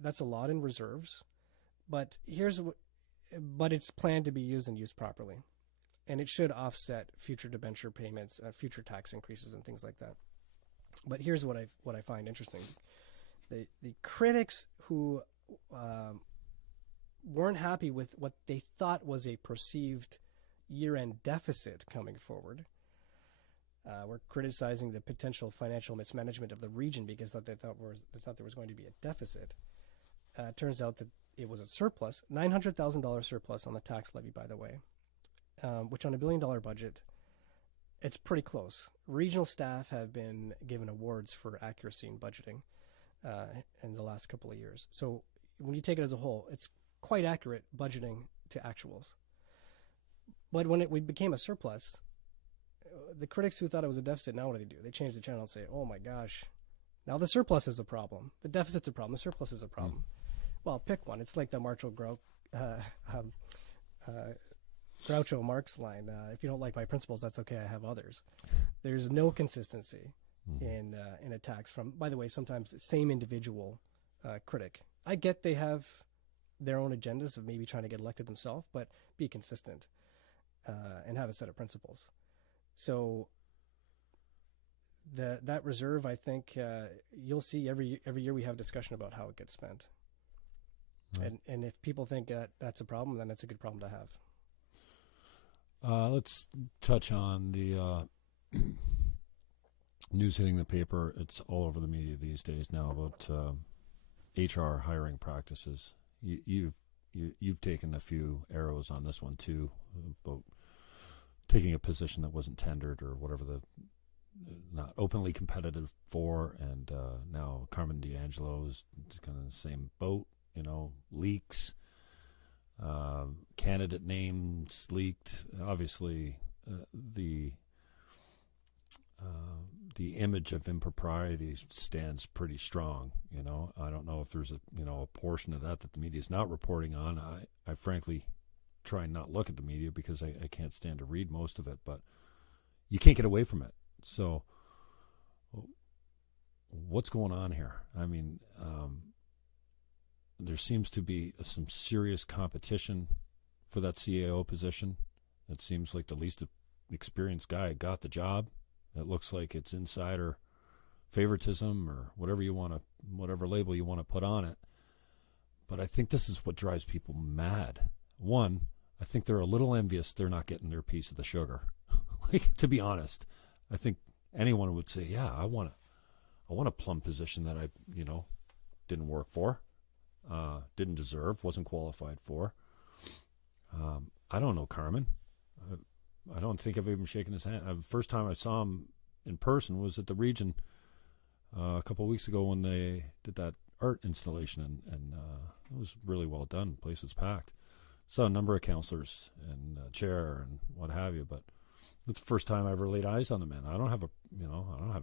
that's a lot in reserves, but but it's planned to be used and used properly, and it should offset future debenture payments, future tax increases, and things like that. But here's what I find interesting: the critics who weren't happy with what they thought was a perceived year-end deficit coming forward were criticizing the potential financial mismanagement of the region because they thought there was going to be a deficit. Turns out that it was a surplus, $900,000 surplus on the tax levy, by the way, which on $1 billion budget, it's pretty close. Regional staff have been given awards for accuracy in budgeting in the last couple of years. So when you take it as a whole, it's quite accurate budgeting to actuals. But when we became a surplus, the critics who thought it was a deficit, now what do? They change the channel and say, oh my gosh, now the surplus is a problem. The deficit's a problem. The surplus is a problem. Well, pick one. It's like the Groucho Marx line. If you don't like my principles, that's okay. I have others. There's no consistency in attacks from, by the way, sometimes same individual critic. I get they have their own agendas of maybe trying to get elected themselves, but be consistent and have a set of principles. So that reserve, I think you'll see every year we have discussion about how it gets spent. Right. And if people think that's a problem, then it's a good problem to have. Let's touch on the news hitting the paper. It's all over the media these days now about HR hiring practices. You've taken a few arrows on this one too, about taking a position that wasn't tendered or whatever, the not openly competitive for, and now Carmen D'Angelo is kind of the same boat. Leaks, candidate names leaked. Obviously, the image of impropriety stands pretty strong. I don't know if there's a portion of that the media is not reporting on. I frankly try and not look at the media because I can't stand to read most of it, but you can't get away from it. So what's going on here? I mean, there seems to be some serious competition for that CAO position. It seems like the least experienced guy got the job. It looks like it's insider favoritism or whatever label you want to put on it. But I think this is what drives people mad. One, I think they're a little envious they're not getting their piece of the sugar. Like, to be honest, I think anyone would say, yeah, I want a plum position that I, didn't work for, didn't deserve, wasn't qualified for. I don't know Carmen. I don't think I've even shaken his hand. The first time I saw him in person was at the Region a couple of weeks ago when they did that art installation, and it was really well done. The place was packed. Saw a number of counselors and chair and what have you, but it's the first time I ever laid eyes on the man. I don't have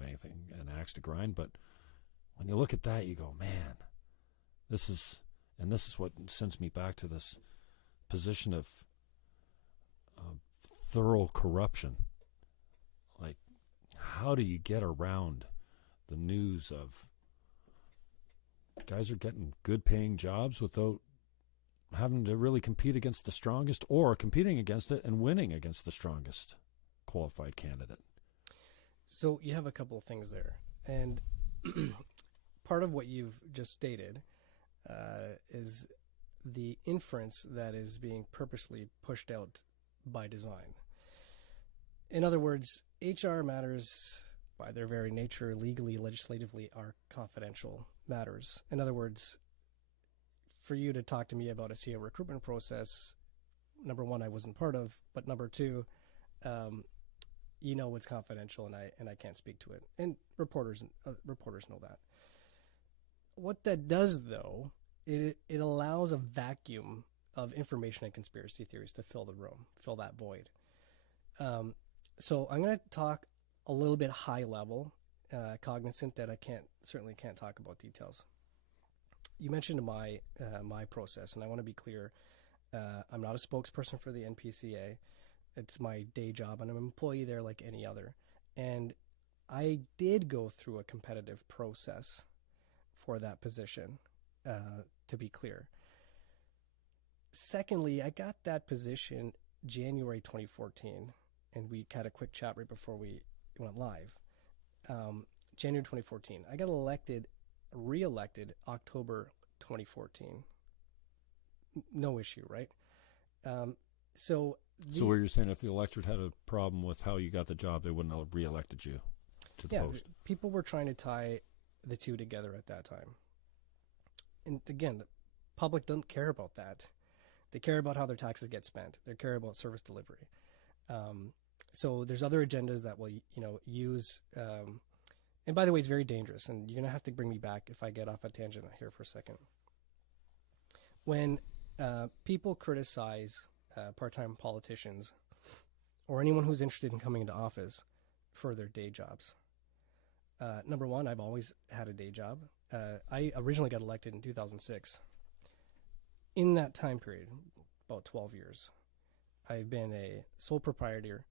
anything, an axe to grind, but when you look at that, you go, man, this is what sends me back to this position of thorough corruption. Like, how do you get around the news of guys are getting good paying jobs without having to really compete against the strongest, or competing against it and winning against the strongest qualified candidate? So you have a couple of things there, and part of what you've just stated is the inference that is being purposely pushed out by design. In other words, HR matters by their very nature, legally, legislatively, are confidential matters. In other words, for you to talk to me about a CEO recruitment process, number one, I wasn't part of, but number two, it's confidential, and I can't speak to it. And reporters know that. What that does, though, it allows a vacuum of information and conspiracy theories to fill the room, fill that void. So I'm going to talk a little bit high level, cognizant that I certainly can't talk about details. You mentioned my process, and I want to be clear. I'm not a spokesperson for the NPCA. It's my day job, and I'm an employee there like any other. And I did go through a competitive process for that position, to be clear. Secondly, I got that position January 2014, and we had a quick chat right before we went live. January 2014. I got re-elected October 2014. No issue, right? So what you're saying, if the electorate had a problem with how you got the job, they wouldn't have re-elected you to the post. People were trying to tie the two together at that time. And again, the public doesn't care about that. They care about how their taxes get spent. They care about service delivery. So there's other agendas that will, use. And by the way, it's very dangerous. And you're going to have to bring me back if I get off a tangent here for a second. When people criticize part-time politicians or anyone who's interested in coming into office for their day jobs, number one, I've always had a day job. I originally got elected in 2006. In that time period, about 12 years, I've been a sole proprietor,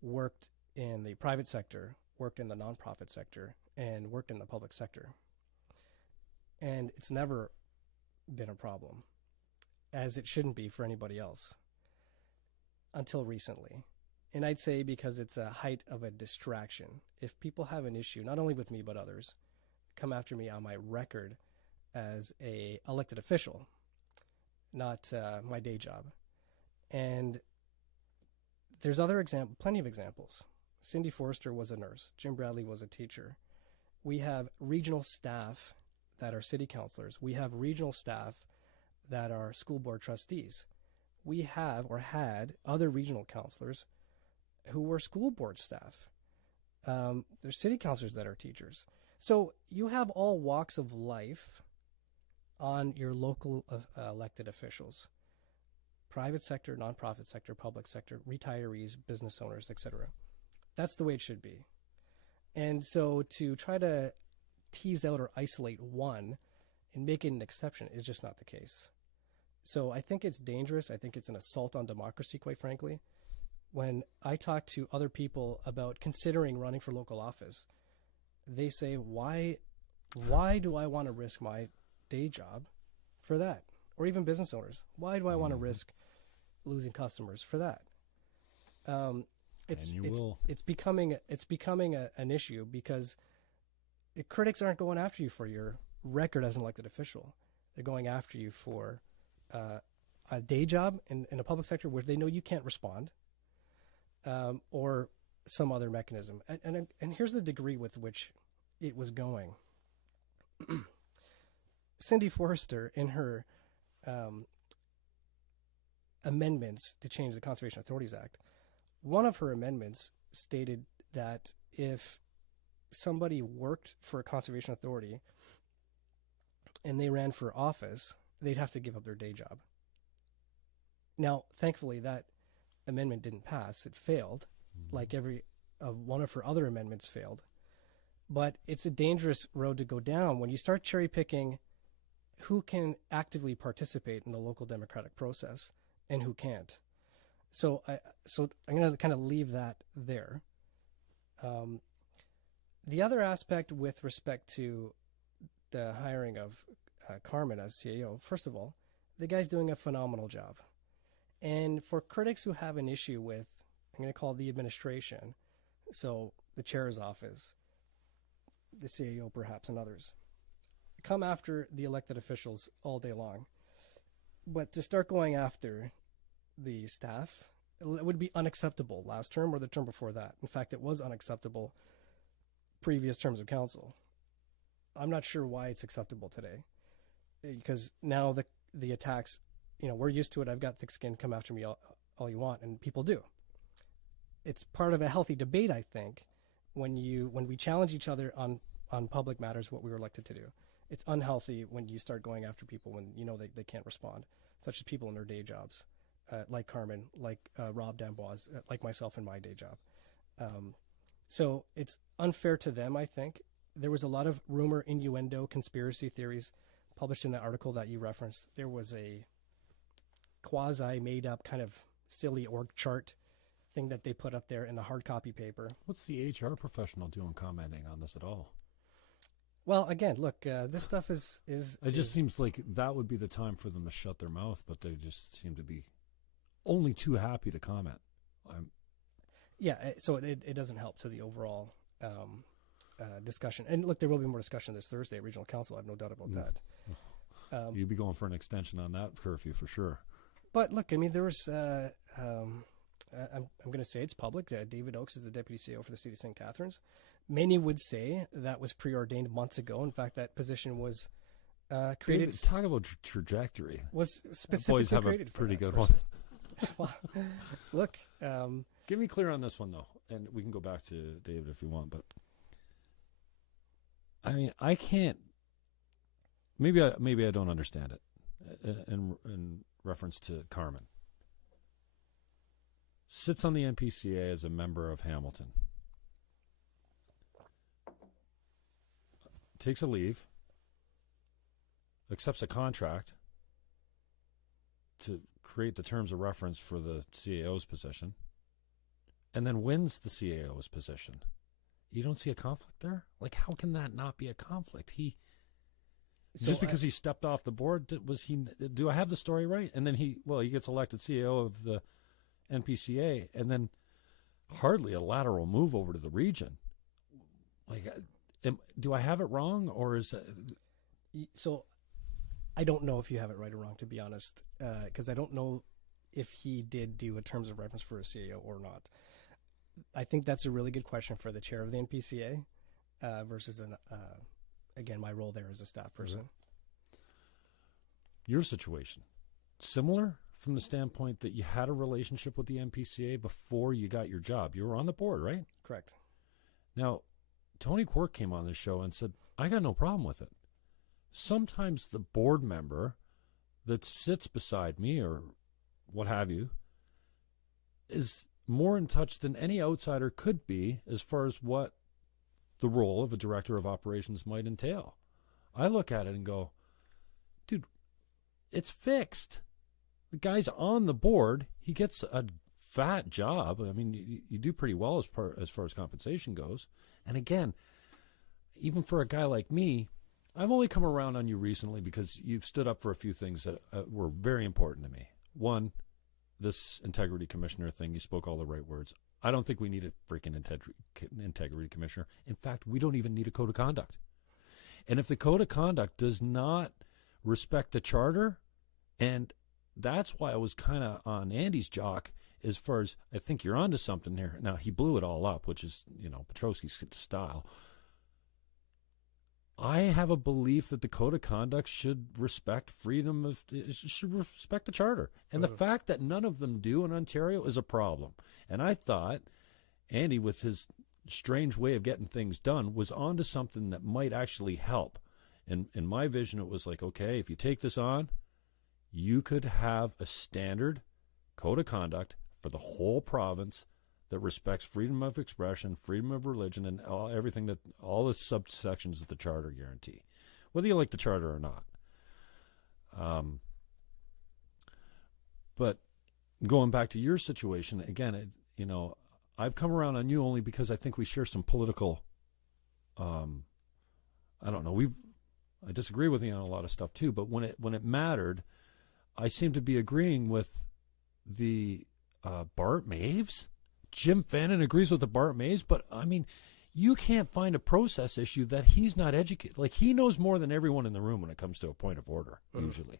worked in the private sector, worked in the nonprofit sector, and worked in the public sector. And it's never been a problem, as it shouldn't be for anybody else, until recently. And I'd say because it's a height of a distraction. If people have an issue, not only with me but others, come after me on my record as a elected official, not my day job. And there's plenty of examples. Cindy Forrester was a nurse. Jim Bradley was a teacher. We have regional staff that are city councilors. We have regional staff that are school board trustees. We have or had other regional councilors who were school board staff. There's city councilors that are teachers. So you have all walks of life on your local elected officials. Private sector, nonprofit sector, public sector, retirees, business owners, etc. That's the way it should be. And so to try to tease out or isolate one and make it an exception is just not the case. So I think it's dangerous. I think it's an assault on democracy, quite frankly. When I talk to other people about considering running for local office, they say, why do I want to risk my day job for that? Or even business owners. Why do I want to risk losing customers for that? It's becoming an issue because critics aren't going after you for your record as an elected official. They're going after you for a day job in a public sector where they know you can't respond, or some other mechanism. And here's the degree with which it was going. Cindy Forrester, in her amendments to change the Conservation Authorities Act, one of her amendments stated that if somebody worked for a conservation authority and they ran for office, they'd have to give up their day job. Now, thankfully, that amendment didn't pass. It failed, like every one of her other amendments failed. But it's a dangerous road to go down when you start cherry picking who can actively participate in the local democratic process and who can't. So I'm going to kind of leave that there. The other aspect with respect to the hiring of Carmen as CAO, first of all, the guy's doing a phenomenal job. And for critics who have an issue with, I'm going to call it the administration, so the chair's office, the CAO perhaps, and others, come after the elected officials all day long. But to start going after the staff, it would be unacceptable last term or the term before that. In fact, it was unacceptable previous terms of council. I'm not sure why it's acceptable today, because now the attacks, we're used to it. I've got thick skin, come after me all you want, and people do. It's part of a healthy debate, I think, when we challenge each other on public matters, what we were elected to do. It's unhealthy when you start going after people when they can't respond, such as people in their day jobs, like Carmen, like Rob D'Amboise, like myself in my day job. So it's unfair to them, I think. There was a lot of rumor, innuendo, conspiracy theories published in the article that you referenced. There was a quasi-made-up kind of silly org chart thing that they put up there in the hard copy paper. What's the HR professional doing commenting on this at all? Well, again, look, this stuff is... It just seems like that would be the time for them to shut their mouth, but they just seem to be only too happy to comment. Yeah, so it doesn't help to the overall discussion. And look, there will be more discussion this Thursday at Regional Council. I have no doubt about that. You'd be going for an extension on that curfew for sure. But look, I mean, there was... I'm going to say it's public. David Oakes is the Deputy CEO for the City of St. Catharines. Many would say that was preordained months ago. In fact, that position was created... David, talk about trajectory. Was specifically have created a pretty good person. one. Well, look... Get me clear on this one, though, and we can go back to David if you want, but I mean, I can't... Maybe I don't understand it in reference to Carmen. Sits on the NPCA as a member of Hamilton. Takes a leave. Accepts a contract to create the terms of reference for the CAO's position. And then wins the CAO's position. You don't see a conflict there? Like, how can that not be a conflict? Just because he stepped off the board, do I have the story right? And then he gets elected CAO of the NPCA, and then hardly a lateral move over to the region. Like, do I have it wrong, or is it... So I don't know if you have it right or wrong, to be honest, because I don't know if he did do a terms of reference for a CAO or not. I think that's a really good question for the chair of the NPCA versus again, my role there as a staff person. Your situation, similar from the standpoint that you had a relationship with the NPCA before you got your job. You were on the board, right? Correct. Now, Tony Quirk came on the show and said, I got no problem with it. Sometimes the board member that sits beside me or what have you is more in touch than any outsider could be as far as what the role of a director of operations might entail. I look at it and go, dude, it's fixed. The guy's on the board. He gets a fat job. I mean, you do pretty well as far as compensation goes. And again, even for a guy like me, I've only come around on you recently because you've stood up for a few things that were very important to me. One, this integrity commissioner thing, you spoke all the right words. I don't think we need a freaking integrity commissioner. In fact, we don't even need a code of conduct. And if the code of conduct does not respect the charter, and that's why I was kind of on Andy's jock as far as I think you're onto something here. Now, he blew it all up, which is, Petrosky's style. I have a belief that the code of conduct should respect should respect the charter. And the fact that none of them do in Ontario is a problem. And I thought Andy, with his strange way of getting things done, was onto something that might actually help. And in my vision, it was like, okay, if you take this on, you could have a standard code of conduct for the whole province that respects freedom of expression, freedom of religion, and all the subsections of the charter guarantee, whether you like the charter or not. But going back to your situation again, I've come around on you only because I think we share some political. I don't know. I disagree with you on a lot of stuff too, but when it mattered, I seem to be agreeing with the Bart Maves. Jim Fannon agrees with the Bart Maves, but I mean, you can't find a process issue that he's not educated. Like, he knows more than everyone in the room when it comes to a point of order, usually.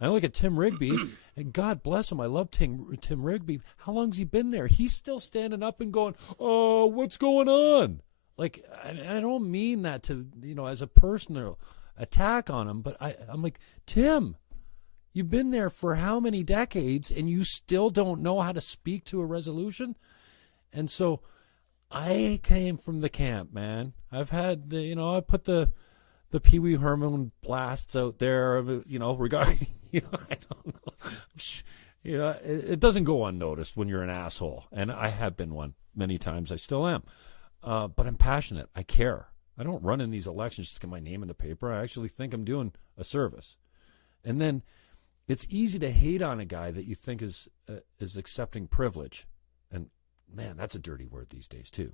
I look at Tim Rigby, and God bless him, I love Tim Rigby. How long's he been there? He's still standing up and going, oh, what's going on? Like, I don't mean that to, as a personal attack on him, but I'm like, Tim, you've been there for how many decades, and you still don't know how to speak to a resolution? And so I came from the camp, man. I've had, I put the Pee Wee Herman blasts out there, regarding, I don't know. It doesn't go unnoticed when you're an asshole. And I have been one many times. I still am. But I'm passionate. I care. I don't run in these elections just to get my name in the paper. I actually think I'm doing a service. And then it's easy to hate on a guy that you think is accepting privilege. And, man, that's a dirty word these days, too.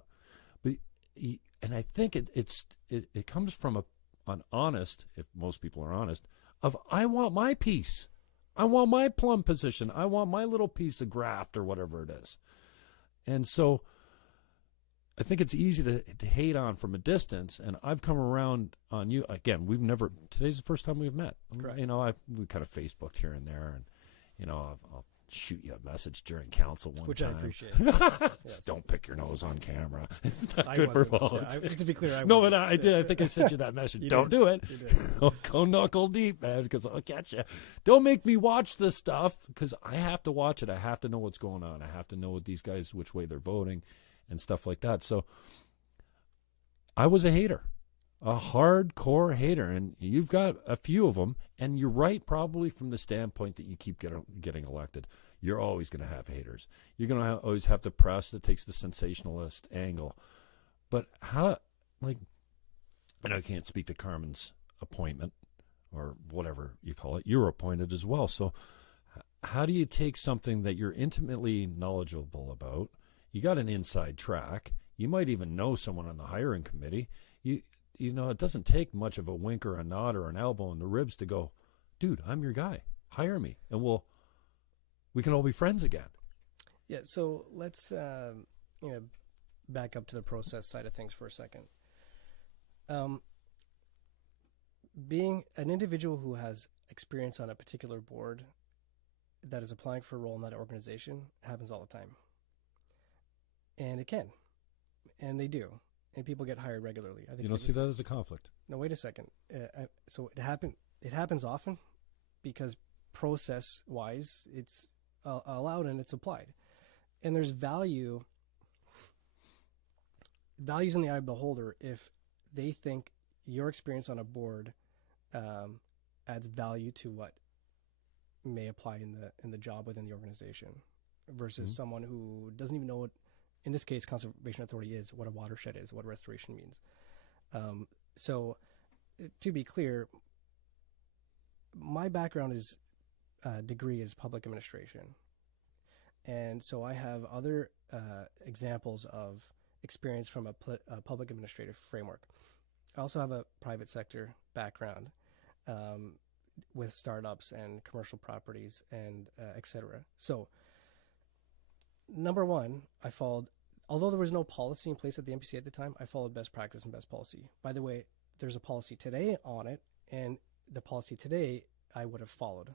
And I think it comes from an honest, if most people are honest, of I want my piece. I want my plum position. I want my little piece of graft or whatever it is. And so I think it's easy to hate on from a distance, and I've come around on you. Again, today's the first time we've met. Correct. We kind of Facebooked here and there, and, I'll shoot you a message during council one Which time. I appreciate. Yes. Don't pick your nose on camera. It's not good for politics. Yeah, to be clear, I No, wasn't. but I did. I think I sent you that message. Don't do it. You did. Go knuckle deep, man, because I'll catch you. Don't make me watch this stuff, because I have to watch it. I have to know what's going on. I have to know what these guys, which way they're voting and stuff like that. So I was a hater, a hardcore hater, and you've got a few of them, and you're right, probably from the standpoint that you keep getting elected. You're always going to have haters. You're going to always have the press that takes the sensationalist angle. But I know I can't speak to Carmen's appointment or whatever you call it. You're appointed as well. So how do you take something that you're intimately knowledgeable about? You got an inside track. You might even know someone on the hiring committee. It doesn't take much of a wink or a nod or an elbow in the ribs to go, dude, I'm your guy. Hire me, and we can all be friends again. Yeah, so let's back up to the process side of things for a second. Being an individual who has experience on a particular board that is applying for a role in that organization happens all the time. And it can. And they do. And people get hired regularly. I think you don't see that as a conflict? No, wait a second. So it happens often because process-wise, it's allowed and it's applied. And there's values in the eye of the beholder if they think your experience on a board adds value to what may apply in the job within the organization versus someone who doesn't even know what, in this case, conservation authority is, what a watershed is, what restoration means. So to be clear, my background is degree is public administration. And so I have other examples of experience from a public administrative framework. I also have a private sector background with startups and commercial properties and et cetera. So number one, I followed, although there was no policy in place at the NPCA at the time, I followed best practice and best policy. By the way, there's a policy today on it, and the policy today I would have followed.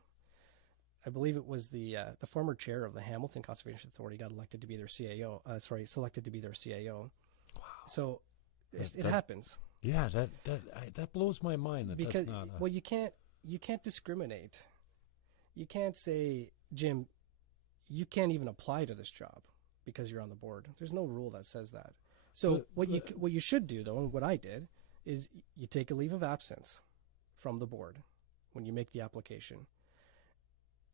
I believe it was the former chair of the Hamilton Conservation Authority got elected to be their CAO. Selected to be their CAO. Wow! So it happens. Yeah, that blows my mind. Because that's not. Well, you can't discriminate. You can't say, Jim, you can't even apply to this job because you're on the board. There's no rule that says that. So what you should do though, and what I did, is you take a leave of absence from the board when you make the application.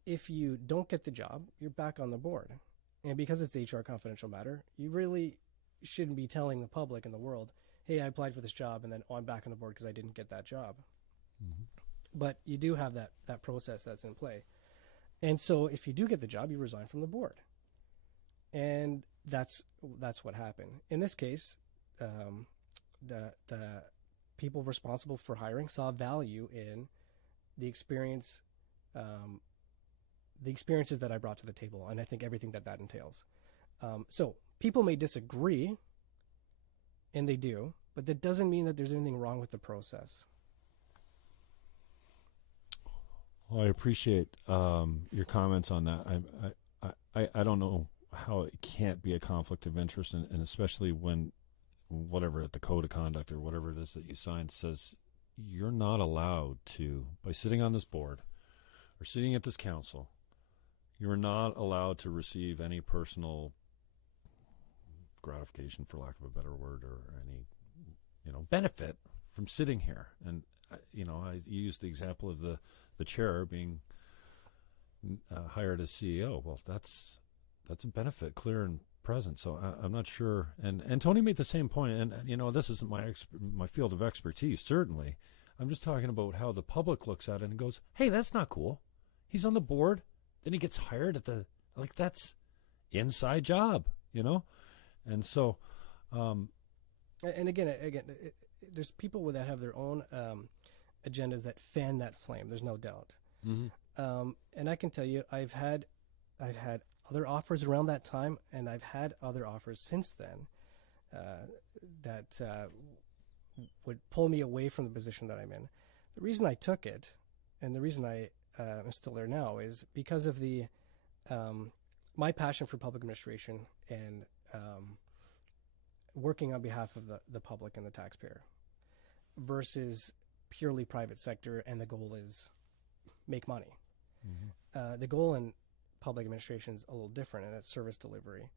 If you don't get the job, you're back on the board. And because it's HR confidential matter, you really shouldn't be telling the public and the world, hey, I applied for this job and then I'm back on the board because I didn't get that job. Mm-hmm. But you do have that process that's in play. And so if you do get the job, you resign from the board. And that's what happened. In this case, the people responsible for hiring saw value in the experiences that I brought to the table, and I think everything that entails. So people may disagree, and they do, but that doesn't mean that there's anything wrong with the process. Well, I appreciate your comments on that. I don't know how it can't be a conflict of interest, and especially when whatever the code of conduct or whatever it is that you signed says you're not allowed to, by sitting on this board or sitting at this council, you're not allowed to receive any personal gratification, for lack of a better word, or any benefit from sitting here. And I used the example of the chair being hired as CEO. Well, that's a benefit, clear and present. So I'm not sure. And Tony made the same point. And this isn't my field of expertise. Certainly, I'm just talking about how the public looks at it and goes, "Hey, that's not cool. He's on the board. Then he gets hired at that's inside job, And so, and again, there's people that have their own agendas that fan that flame. There's no doubt. Mm-hmm. And I can tell you, I've had other offers around that time, and I've had other offers since then that would pull me away from the position that I'm in. The reason I took it, and the reason I'm still there now, is because of the my passion for public administration and working on behalf of the public and the taxpayer versus purely private sector, and the goal is make money. Mm-hmm. The goal in public administration is a little different, and it's service delivery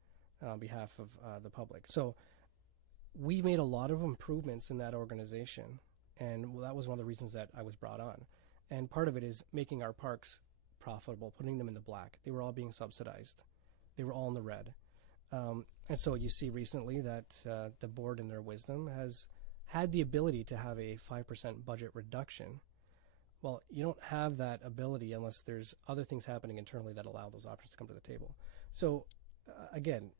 on behalf of the public. So we've made a lot of improvements in that organization, and that was one of the reasons that I was brought on. And part of it is making our parks profitable, putting them in the black. They were all being subsidized. They were all in the red. And so you see recently that the board, in their wisdom, has had the ability to have a 5% budget reduction. Well, you don't have that ability unless there's other things happening internally that allow those options to come to the table. So, again,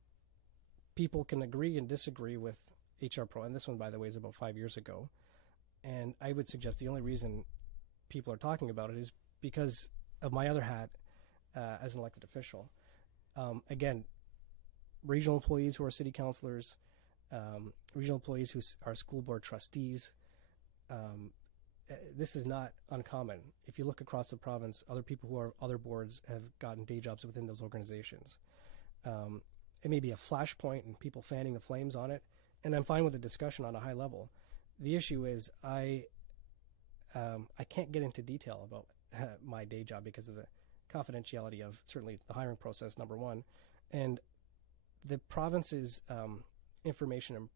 people can agree and disagree with HR Pro, and this one, by the way, is about 5 years ago. And I would suggest the only reason people are talking about it is because of my other hat as an elected official. Again, regional employees who are city councilors, regional employees who are school board trustees, this is not uncommon. If you look across the province, other people who are other boards have gotten day jobs within those organizations. it may be a flashpoint and people fanning the flames on it, and I'm fine with the discussion on a high level. The issue is I can't get into detail about my day job because of the confidentiality of certainly the hiring process, number one, and the province's Information and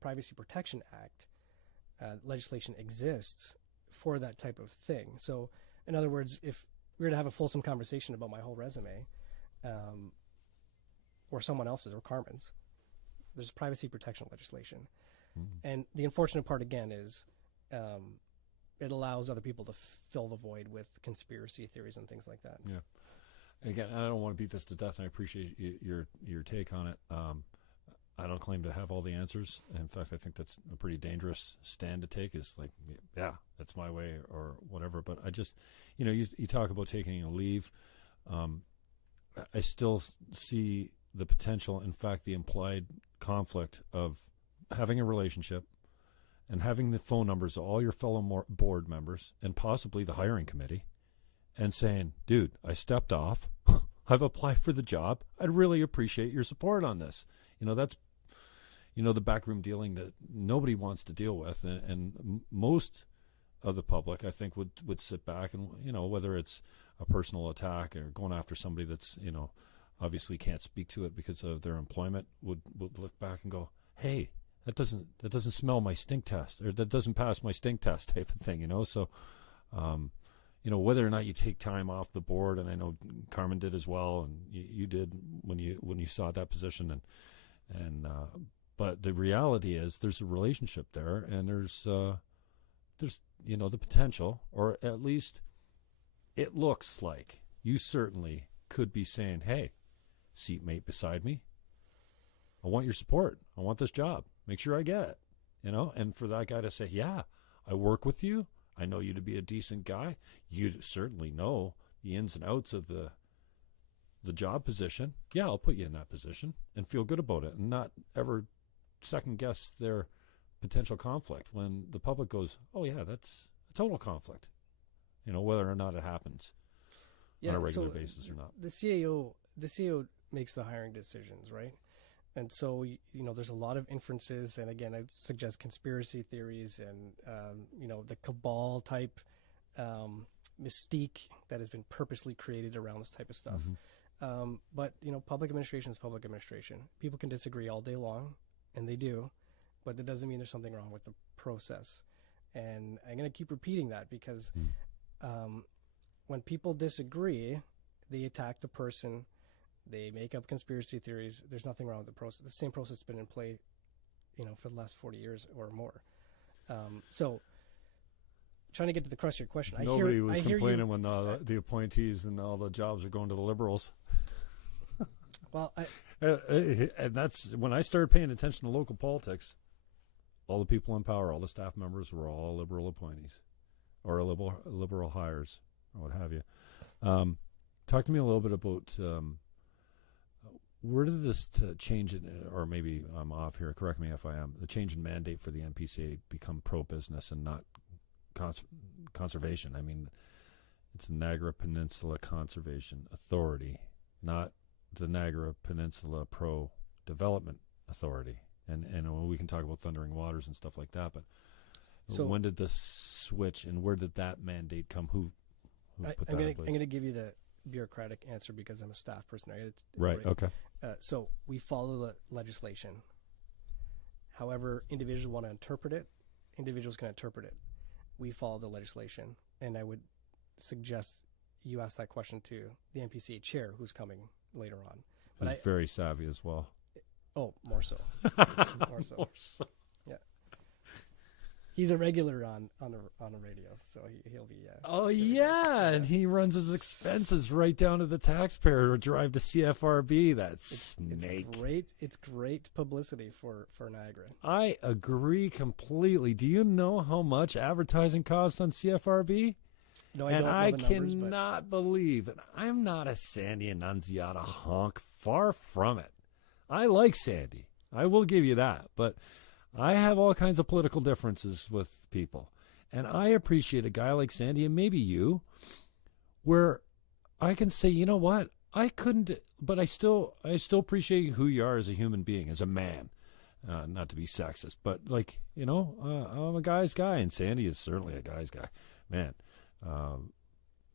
Privacy Protection Act legislation exists for that type of thing. So, in other words, if we were to have a fulsome conversation about my whole resume, or someone else's or Carmen's, there's privacy protection legislation. Mm-hmm. And the unfortunate part, again, is it allows other people to fill the void with conspiracy theories and things like that. Yeah. Again, I don't want to beat this to death, and I appreciate your take on it. I don't claim to have all the answers. In fact, I think that's a pretty dangerous stand to take, is like, yeah, that's my way or whatever. But I just, you talk about taking a leave. I still see the potential, in fact, the implied conflict of having a relationship and having the phone numbers of all your fellow board members and possibly the hiring committee and saying, dude, I stepped off. I've applied for the job. I'd really appreciate your support on this. That's, the backroom dealing that nobody wants to deal with. And most of the public, I think, would sit back and, whether it's a personal attack or going after somebody that's, obviously can't speak to it because of their employment, would look back and go, hey, that doesn't smell my stink test, or that doesn't pass my stink test type of thing, So, whether or not you take time off the board, and I know Carmen did as well, and you did when you saw that position, but the reality is there's a relationship there, and there's the potential, or at least it looks like you certainly could be saying, hey, seatmate beside me, I want your support. I want this job. Make sure I get it, and for that guy to say, yeah, I work with you. I know you to be a decent guy. You certainly know the ins and outs of the job position. Yeah, I'll put you in that position and feel good about it, and not ever second guess their potential conflict when the public goes, oh yeah, that's a total conflict, whether or not it happens on a regular basis or not. The CAO makes the hiring decisions, right? And so, there's a lot of inferences, and again, I suggest conspiracy theories and, the cabal type mystique that has been purposely created around this type of stuff. Mm-hmm. But, public administration is public administration. People can disagree all day long, and they do, but that doesn't mean there's something wrong with the process. And I'm going to keep repeating that because when people disagree, they attack the person. They make up conspiracy theories. There's nothing wrong with the process. The same process has been in play, for the last 40 years or more. So, trying to get to the crux of your question. Nobody was complaining when the appointees and all the jobs are going to the Liberals. Well, and that's when I started paying attention to local politics. All the people in power, all the staff members were all Liberal appointees or liberal hires or what have you. Talk to me a little bit about where did this change in, or maybe I'm off here, correct me if I am, the change in mandate for the NPCA become pro-business and not conservation? I mean, it's the Niagara Peninsula Conservation Authority, not the Niagara Peninsula Pro-Development Authority. And we can talk about Thundering Waters and stuff like that, but so when did this switch, and where did that mandate come? Who put that in place? I'm going to give you the bureaucratic answer because I'm a staff person. Right. Okay. So we follow the legislation. However, individuals want to interpret it. Individuals can interpret it. We follow the legislation, and I would suggest you ask that question to the NPCA chair, who's coming later on. But he's very savvy as well. Oh, more so. More so. Yeah. He's a regular on the radio, so he'll be. Oh yeah, and he runs his expenses right down to the taxpayer to drive to CFRB. That's snake. It's great publicity for Niagara. I agree completely. Do you know how much advertising costs on CFRB? No, I and don't know I the numbers, cannot believe, and I'm not a Sandy Annunziata honk. Far from it. I like Sandy. I will give you that, but I have all kinds of political differences with people. And I appreciate a guy like Sandy, and maybe you, where I can say, you know what? I couldn't, but I still appreciate who you are as a human being, as a man. Not to be sexist, but like, I'm a guy's guy, and Sandy is certainly a guy's guy. Man,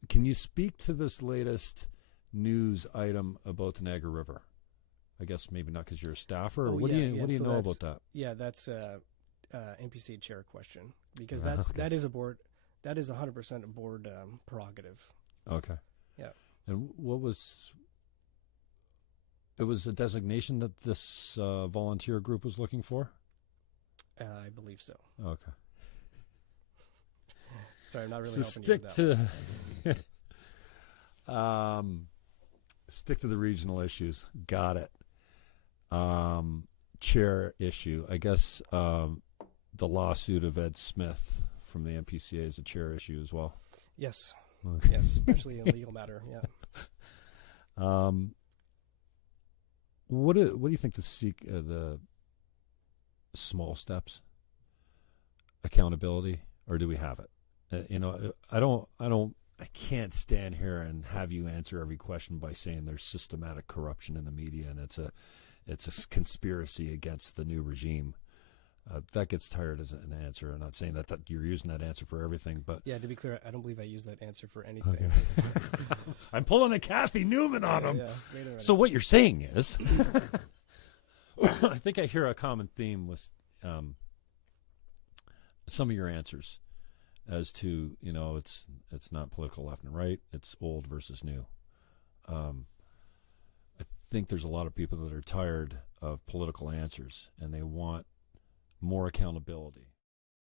can you speak to this latest news item about the Niagara River? I guess maybe not because you're a staffer. What do you know about that? Yeah, that's NPCA chair question, because that is 100% a board prerogative. Okay. Yeah. And it was a designation that this volunteer group was looking for? I believe so. Okay. Sorry, I'm not really helping you with that. Stick to the regional issues. Got it. Chair issue. I guess the lawsuit of Ed Smith from the NPCA is a chair issue as well. Yes. Okay. Yes, especially in a legal matter. Yeah. What do you think the small steps, accountability, or do we have it? I can't stand here and have you answer every question by saying there's systematic corruption in the media and it's a conspiracy against the new regime. That gets tired as an answer. I'm not saying that you're using that answer for everything, but yeah, to be clear, I don't believe I use that answer for anything. Okay. I'm pulling a Kathy Newman on him. Yeah, so what you're saying is, I think I hear a common theme with some of your answers as to, it's not political left and right, it's old versus new. I think there's a lot of people that are tired of political answers and they want more accountability.